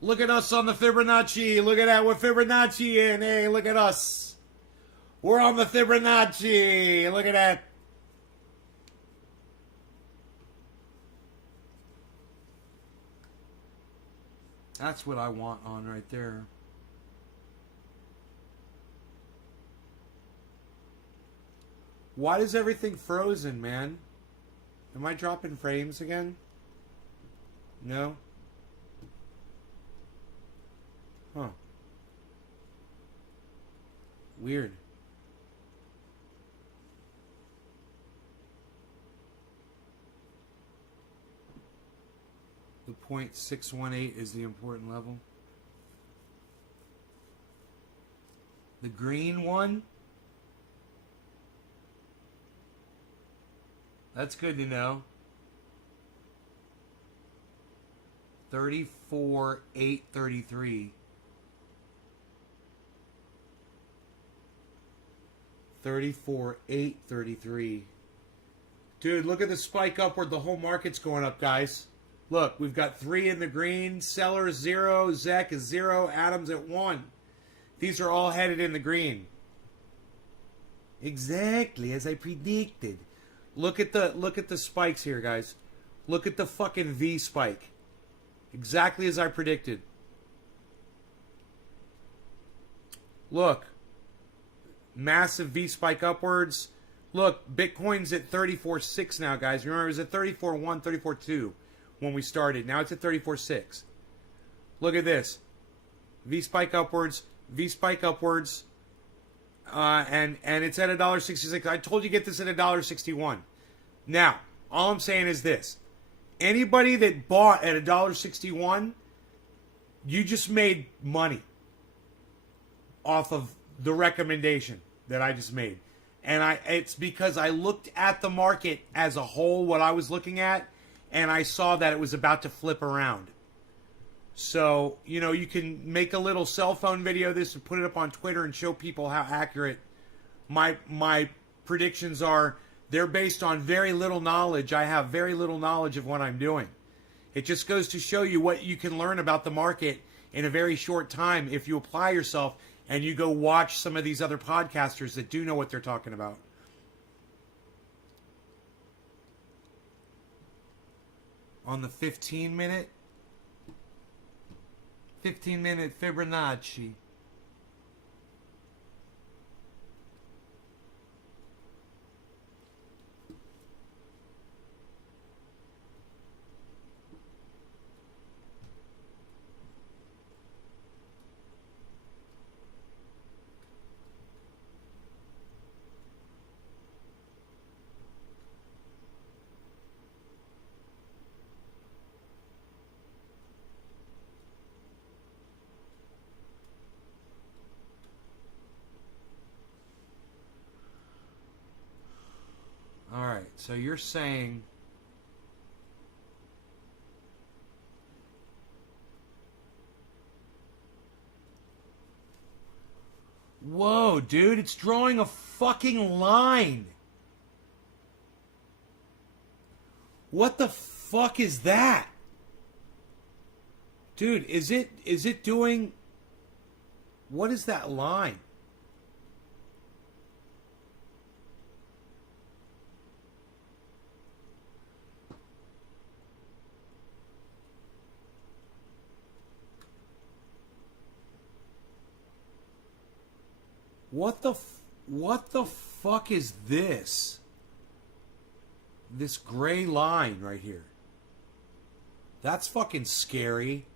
Look at us on the Fibonacci. Look at that. We're Fibonacci in. Hey, look at us. We're on the Fibonacci. Look at that. That's what I want on right there. Why is everything frozen, man? Am I dropping frames again? No? Huh. Weird. The 0.618 is the important level. The green one That's good to know. 34,833. 34,833. Dude, look at the spike upward. The whole market's going up, guys. Look, we've got 3 in the green. Sellers 0. Zek is 0. Adams at 1. These are all headed in the green. Exactly as I predicted. Look at the spikes here, guys. Look at the fucking V spike. Exactly as I predicted. Look. Massive V spike upwards. Look, Bitcoin's at 34.6 now, guys. Remember, it was at 34.1, 34.2 when we started. Now it's at 34.6. Look at this. V spike upwards. V spike upwards. And it's at $1.66. I told you get this at $1.61. Now, all I'm saying is this. Anybody that bought at $1.61, you just made money off of the recommendation that I just made. And it's because I looked at the market as a whole, what I was looking at, and I saw that it was about to flip around. So, you know, you can make a little cell phone video of this and put it up on Twitter and show people how accurate my predictions are. They're based on very little knowledge. I have very little knowledge of what I'm doing. It just goes to show you what you can learn about the market in a very short time if you apply yourself and you go watch some of these other podcasters that do know what they're talking about. On the 15-minute Fibonacci. All right, so you're saying whoa, dude, it's drawing a fucking line. What the fuck is that? Dude, is it doing what is that line? What the fuck is this? This gray line right here. That's fucking scary.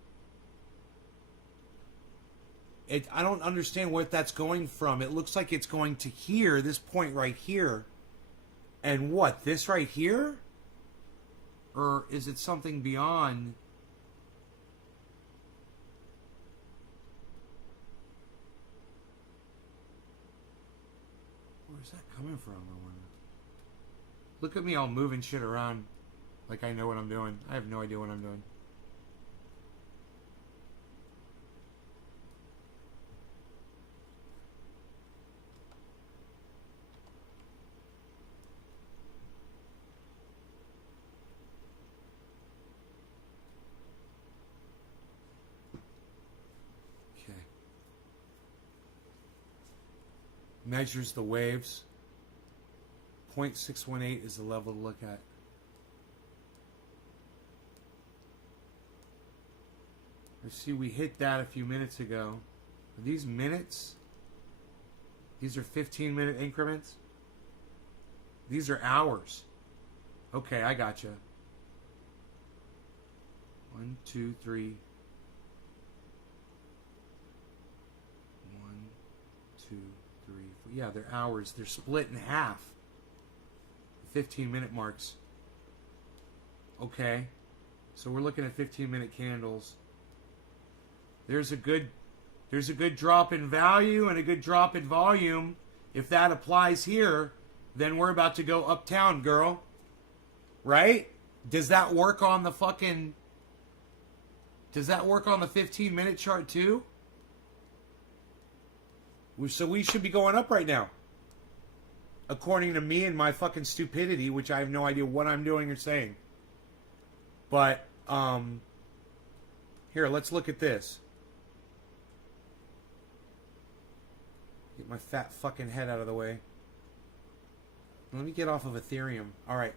I don't understand what that's going from. It looks like it's going to here, this point right here. And what, this right here? Or is it something beyond? Where's that coming from, I wonder? Look at me all moving shit around like I know what I'm doing. I have no idea what I'm doing. Okay. Measures the waves. 0.618 is the level to look at. I see we hit that a few minutes ago. Are these minutes? These are 15-minute increments? These are hours. Okay, I gotcha. 1, 2, 3. 1, 2, 3, 4. Yeah, they're hours. They're split in half. 15-minute marks. Okay. So we're looking at 15-minute candles. There's a good drop in value and a good drop in volume. If that applies here, then we're about to go uptown, girl. right? Does that work on the 15-minute chart too? So we should be going up right now. According to me and my fucking stupidity, which I have no idea what I'm doing or saying. But, here, let's look at this. Get my fat fucking head out of the way. Let me get off of Ethereum. Alright.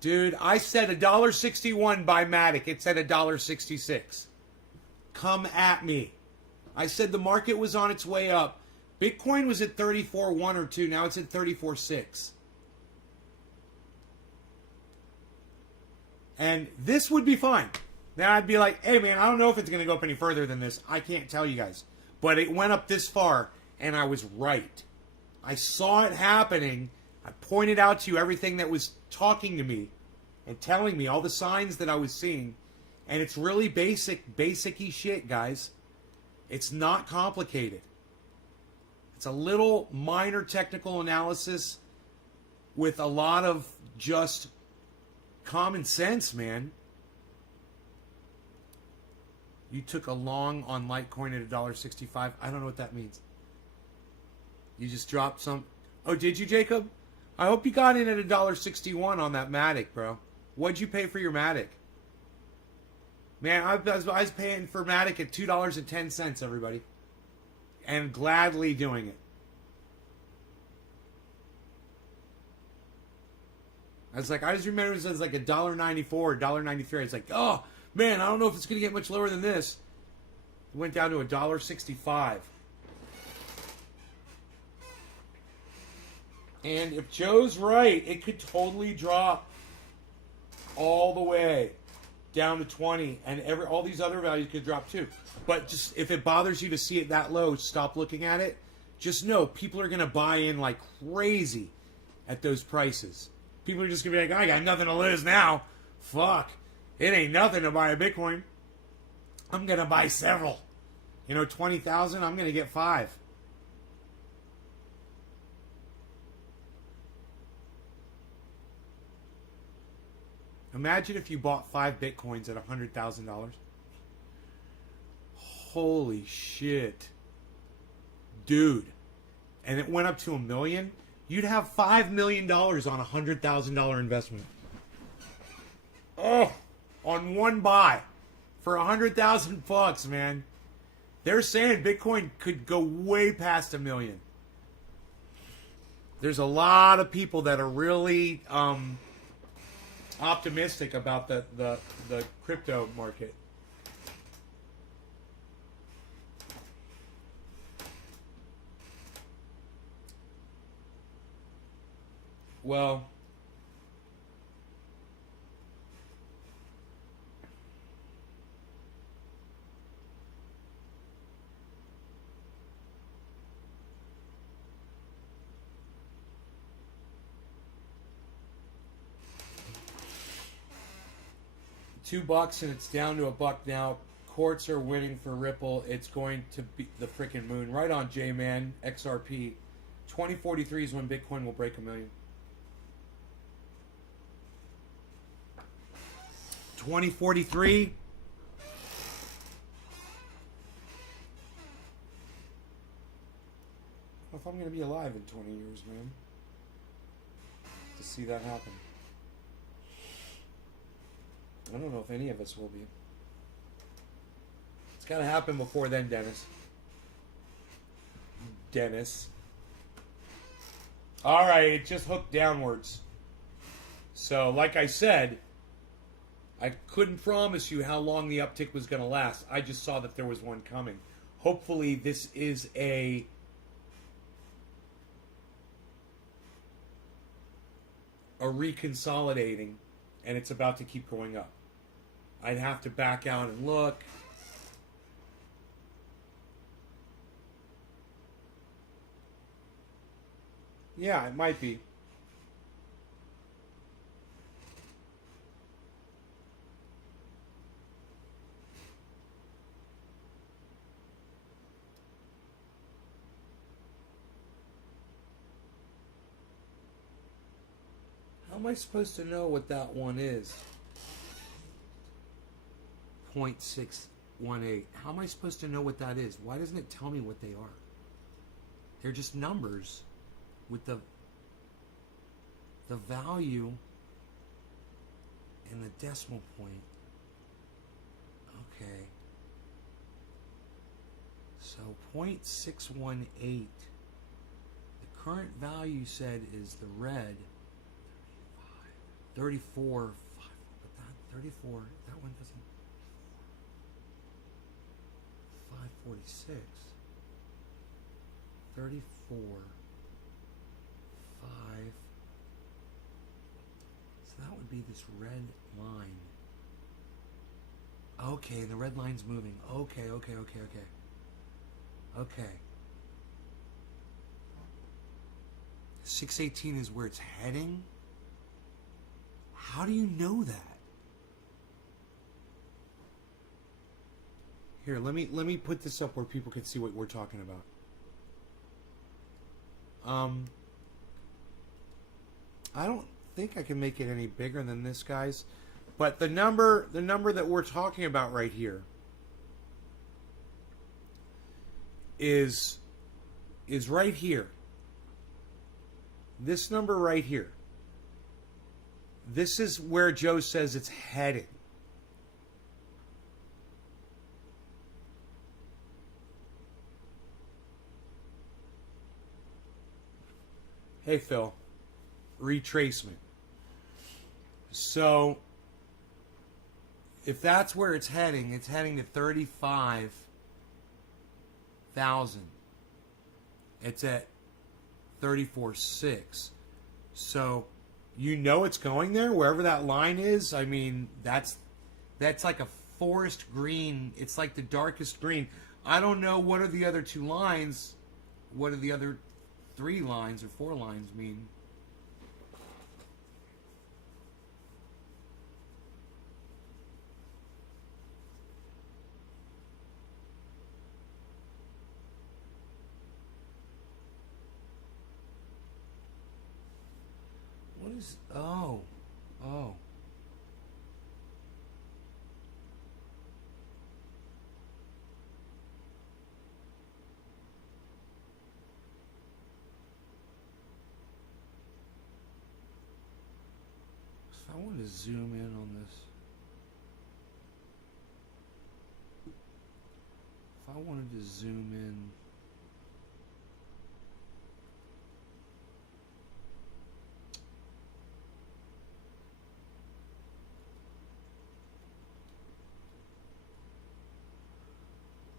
Dude, I said $1.61 by Matic. It said $1.66. Come at me. I said the market was on its way up. Bitcoin was at 34.1 or 2. Now it's at 34.6. And this would be fine. Now I'd be like, hey man, I don't know if it's going to go up any further than this. I can't tell you guys. But it went up this far, and I was right. I saw it happening. I pointed out to you everything that was talking to me and telling me all the signs that I was seeing. And it's really basic-y shit, guys. It's not complicated. It's a little minor technical analysis with a lot of just common sense, man. You took a long on Litecoin at $1.65. I don't know what that means. You just dropped some. Oh, did you, Jacob? I hope you got in at $1.61 on that Matic, bro. What'd you pay for your Matic? Man, I was paying for Matic at $2.10, everybody. And gladly doing it. I just remember it was like $1.94, $1.93. I was like, oh, man, I don't know if it's going to get much lower than this. It went down to $1.65. And if Joe's right, it could totally drop all the way down to 20, and all these other values could drop too. But just if it bothers you to see it that low, stop looking at it. Just know people are going to buy in like crazy at those prices. People are just going to be like, I got nothing to lose now. Fuck. It ain't nothing to buy a Bitcoin. I'm going to buy several. 20,000, I'm going to get 5. Imagine if you bought 5 Bitcoins at $100,000. Holy shit. Dude. And it went up to $1 million. You'd have $5 million on a $100,000 investment. Oh, on one buy for $100,000, man. They're saying Bitcoin could go way past $1 million. There's a lot of people that are really optimistic about the crypto market. Well, $2 and it's down to $1 now. Courts are winning for Ripple. It's going to be the freaking moon. Right on, J-Man. XRP. 2043 is when Bitcoin will break $1 million. 2043. If I'm going to be alive in 20 years, man, to see that happen. I don't know if any of us will be. It's got to happen before then, Dennis. All right, it just hooked downwards. So, like I said, I couldn't promise you how long the uptick was going to last. I just saw that there was one coming. Hopefully, this is a reconsolidating, and it's about to keep going up. I'd have to back out and look. Yeah, it might be. How am I supposed to know what that one is? 0.618. How am I supposed to know what that is? Why doesn't it tell me what they are? They're just numbers with the value and the decimal point. Okay. So 0.618. The current value said is the red 34. But that 34, that one doesn't. 546. 34. 5. So that would be this red line. Okay, the red line's moving. Okay. Okay. 618 is where it's heading? How do you know that? Here, let me put this up where people can see what we're talking about. I don't think I can make it any bigger than this, guys. But the number that we're talking about right here is right here. This number right here. This is where Joe says it's heading. Hey, Phil. Retracement. So, if that's where it's heading to 35,000. It's at 34.6. So, you know it's going there, wherever that line is. I mean, that's like a forest green. It's like the darkest green. I don't know what are the other two lines. What are the other 3 lines or 4 lines mean? What is... Oh. I want to zoom in on this. If I wanted to zoom in,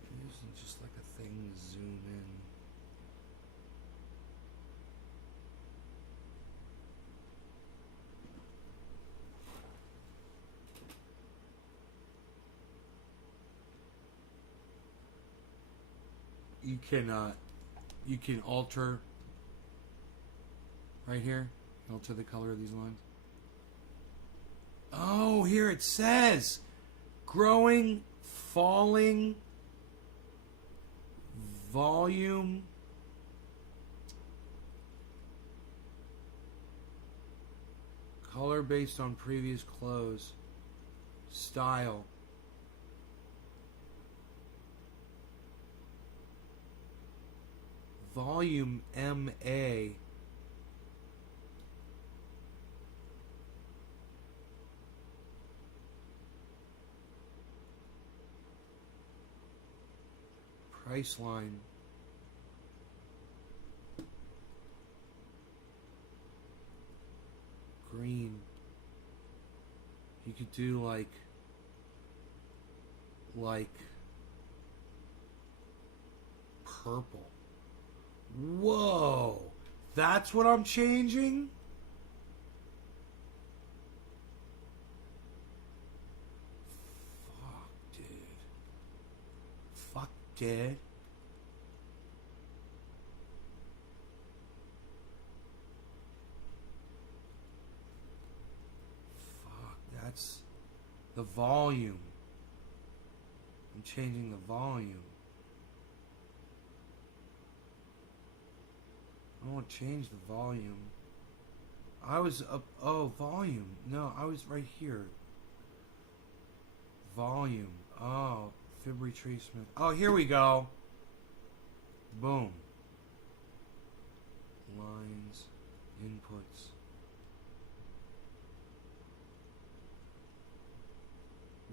it isn't just like a thing to zoom in. You can alter right here, alter the color of these lines. Oh, here it says growing, falling, volume, color based on previous close, style. Volume MA. Price line. Green. You could do like purple. Whoa, that's what I'm changing? Fuck, dude. Fuck, that's the volume. I'm changing the volume. I want to change the volume. I was up. Oh, volume. No, I was right here. Volume. Oh, fib retracement. Oh, here we go. Boom. Lines. Inputs.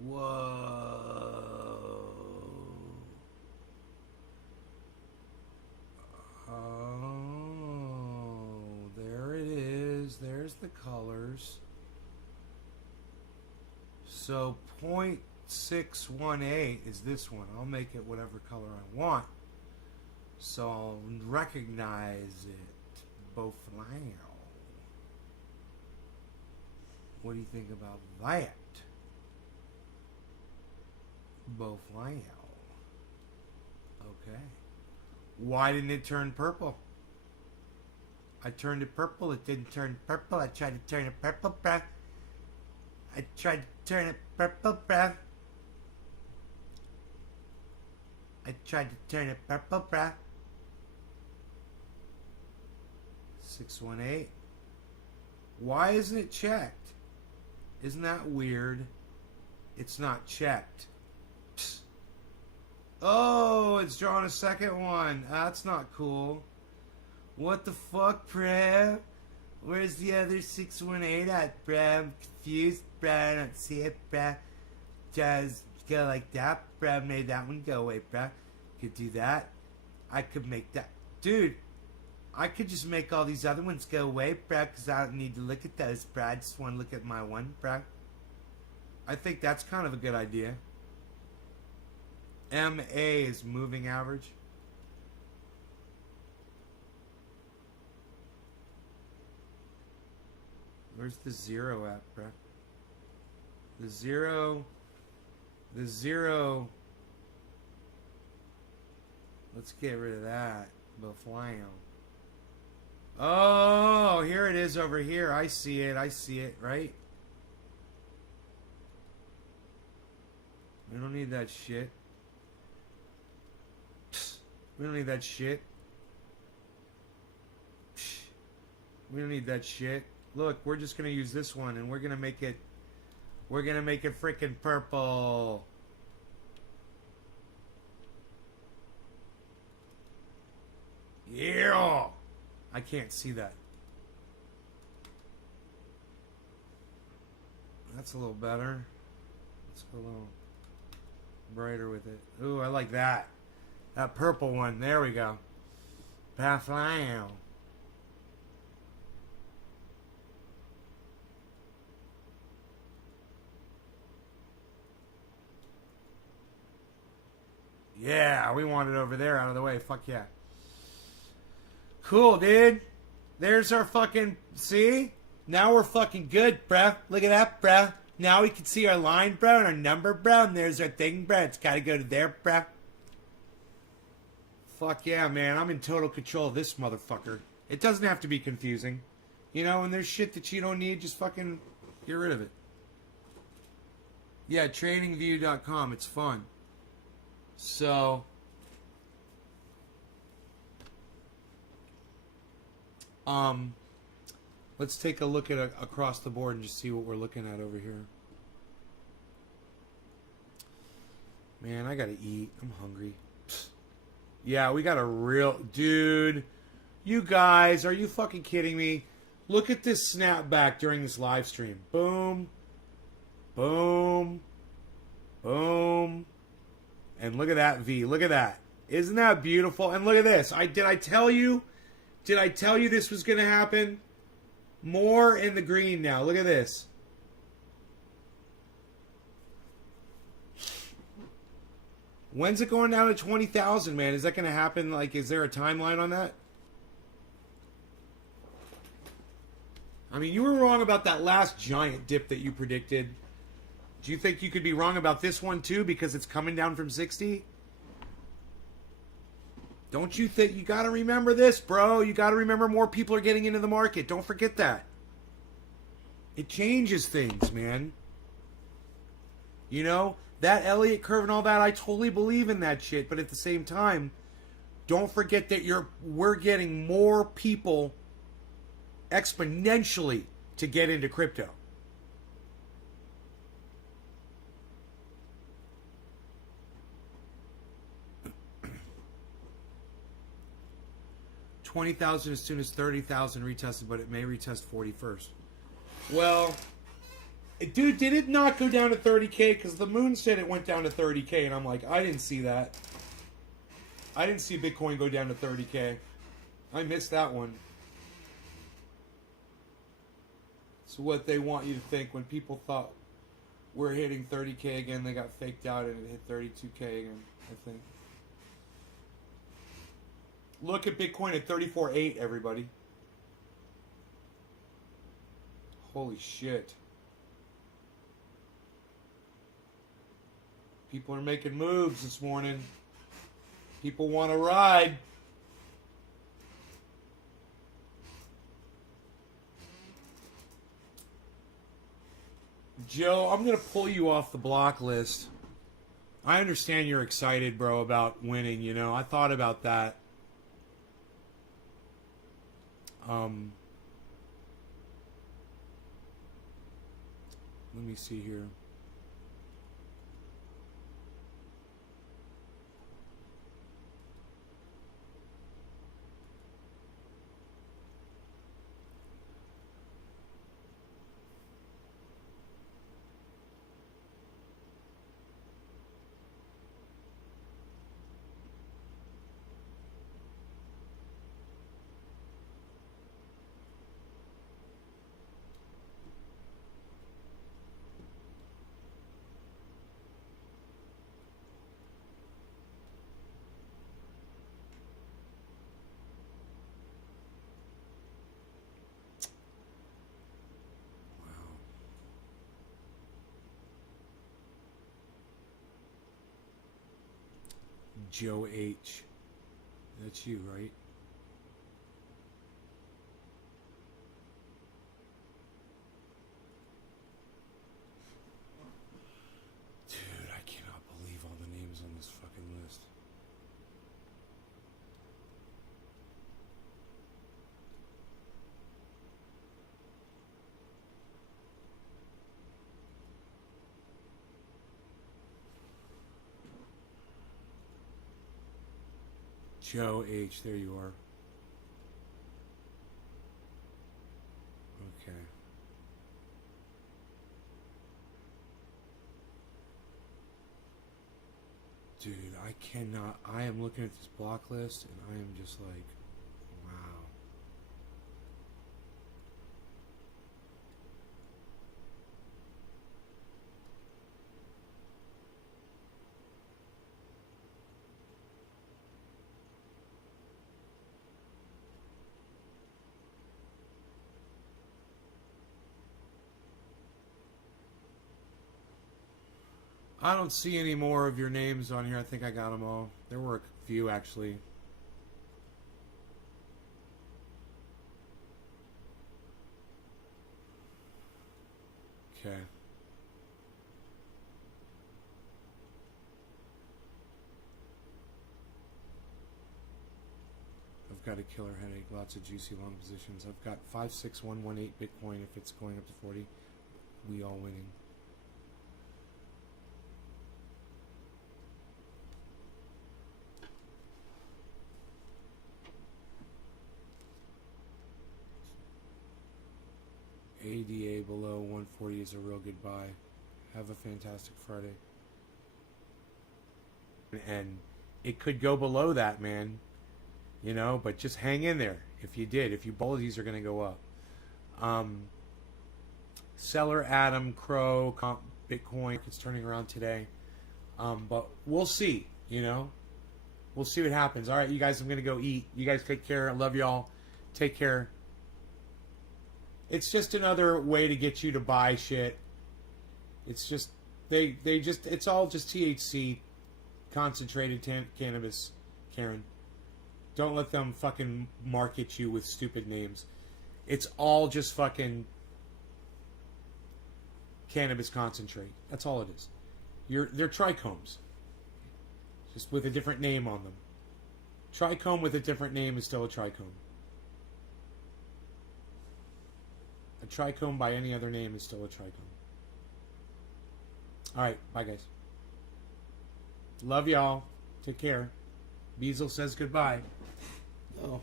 Whoa. Oh, there it is. There's the colors. So 0.618 is this one. I'll make it whatever color I want. So I'll recognize it. Both now. What do you think about that? Both now. Okay. Why didn't it turn purple? I turned it purple. It didn't turn purple. I tried to turn it purple, bruh. I tried to turn it purple, bruh. I tried to turn it purple, bruh. 618. Why isn't it checked? Isn't that weird? It's not checked. Psst. Oh, it's drawn a second one. That's not cool. What the fuck, bruh? Where's the other 618 at, bruh? I'm confused, bruh. I don't see it, bruh. Just go like that, bruh. Made that one go away, bruh. Could do that. I could make that. Dude, I could just make all these other ones go away, bruh, because I don't need to look at those, bruh. I just want to look at my one, bruh. I think that's kind of a good idea. MA is moving average. Where's the zero at, bruh? The zero. Let's get rid of that. Beflio. Oh, here it is over here. I see it, right? We don't need that shit. We don't need that shit. We don't need that shit. Look, we're just gonna use this one and we're gonna make it freaking purple. Yeah. I can't see that. That's a little better. Let's go a little brighter with it. Ooh, I like that. That purple one. There we go. Pathline. Yeah, we want it over there out of the way. Fuck yeah. Cool, dude. There's our fucking... See? Now we're fucking good, bruh. Look at that, bruh. Now we can see our line, bruh, and our number, bruh. And there's our thing, bruh. It's gotta go to there, bruh. Fuck yeah, man. I'm in total control of this motherfucker. It doesn't have to be confusing. You know, when there's shit that you don't need, just fucking get rid of it. Yeah, tradingview.com. It's fun. So... let's take a look at across the board and just see what we're looking at over here. Man, I gotta eat. I'm hungry. Yeah, we got a real... Dude, you guys, are you fucking kidding me? Look at this snapback during this live stream. Boom. Boom. Boom. And look at that V. Look at that. Isn't that beautiful? And look at this. Did I tell you this was going to happen? More in the green now. Look at this. When's it going down to 20,000, man? Is that going to happen? Like, is there a timeline on that? I mean, you were wrong about that last giant dip that you predicted. Do you think you could be wrong about this one, too, because it's coming down from 60? Don't you think... You got to remember this, bro. You got to remember more people are getting into the market. Don't forget that. It changes things, man. You know? That Elliott curve and all that, I totally believe in that shit. But at the same time, don't forget that we're getting more people exponentially to get into crypto. $20,000 as soon as 30,000 retested, but it may retest 40 first. Well, dude, did it not go down to 30K? Because the moon said it went down to 30K, and I'm like, I didn't see that. I didn't see Bitcoin go down to 30K. I missed that one. It's what they want you to think. When people thought we're hitting 30K again, they got faked out and it hit 32K again, I think. Look at Bitcoin at 34.8, everybody. Holy shit. People are making moves this morning. People want to ride. Joe, I'm going to pull you off the block list. I understand you're excited, bro, about winning, you know. I thought about that. Let me see here. Joe H. That's you, right? Dude, I cannot believe all the names on this fucking list. Joe H, there you are. Okay. Dude, I cannot. I am looking at this block list and I am just like, wow. I don't see any more of your names on here. I think I got them all. There were a few, actually. Okay. I've got a killer headache. Lots of juicy long positions. I've got 56118 Bitcoin if it's going up to 40. We all winning. ADA below 140 is a real good buy. Have a fantastic Friday. And it could go below that, man. You know, but just hang in there. If you did, if you both these are going to go up. Seller Adam Crow Bitcoin, it's turning around today. But we'll see, you know. We'll see what happens. All right, you guys, I'm going to go eat. You guys take care. I love y'all. Take care. It's just another way to get you to buy shit. It's just they just it's all just THC, concentrated cannabis, Karen. Don't let them fucking market you with stupid names. It's all just fucking cannabis concentrate. That's all it is. They're trichomes, just with a different name on them. Trichome with a different name is still a trichome. trichome by any other name is still a trichome. All right, bye guys. Love y'all. Take care. Beazle says goodbye. Oh.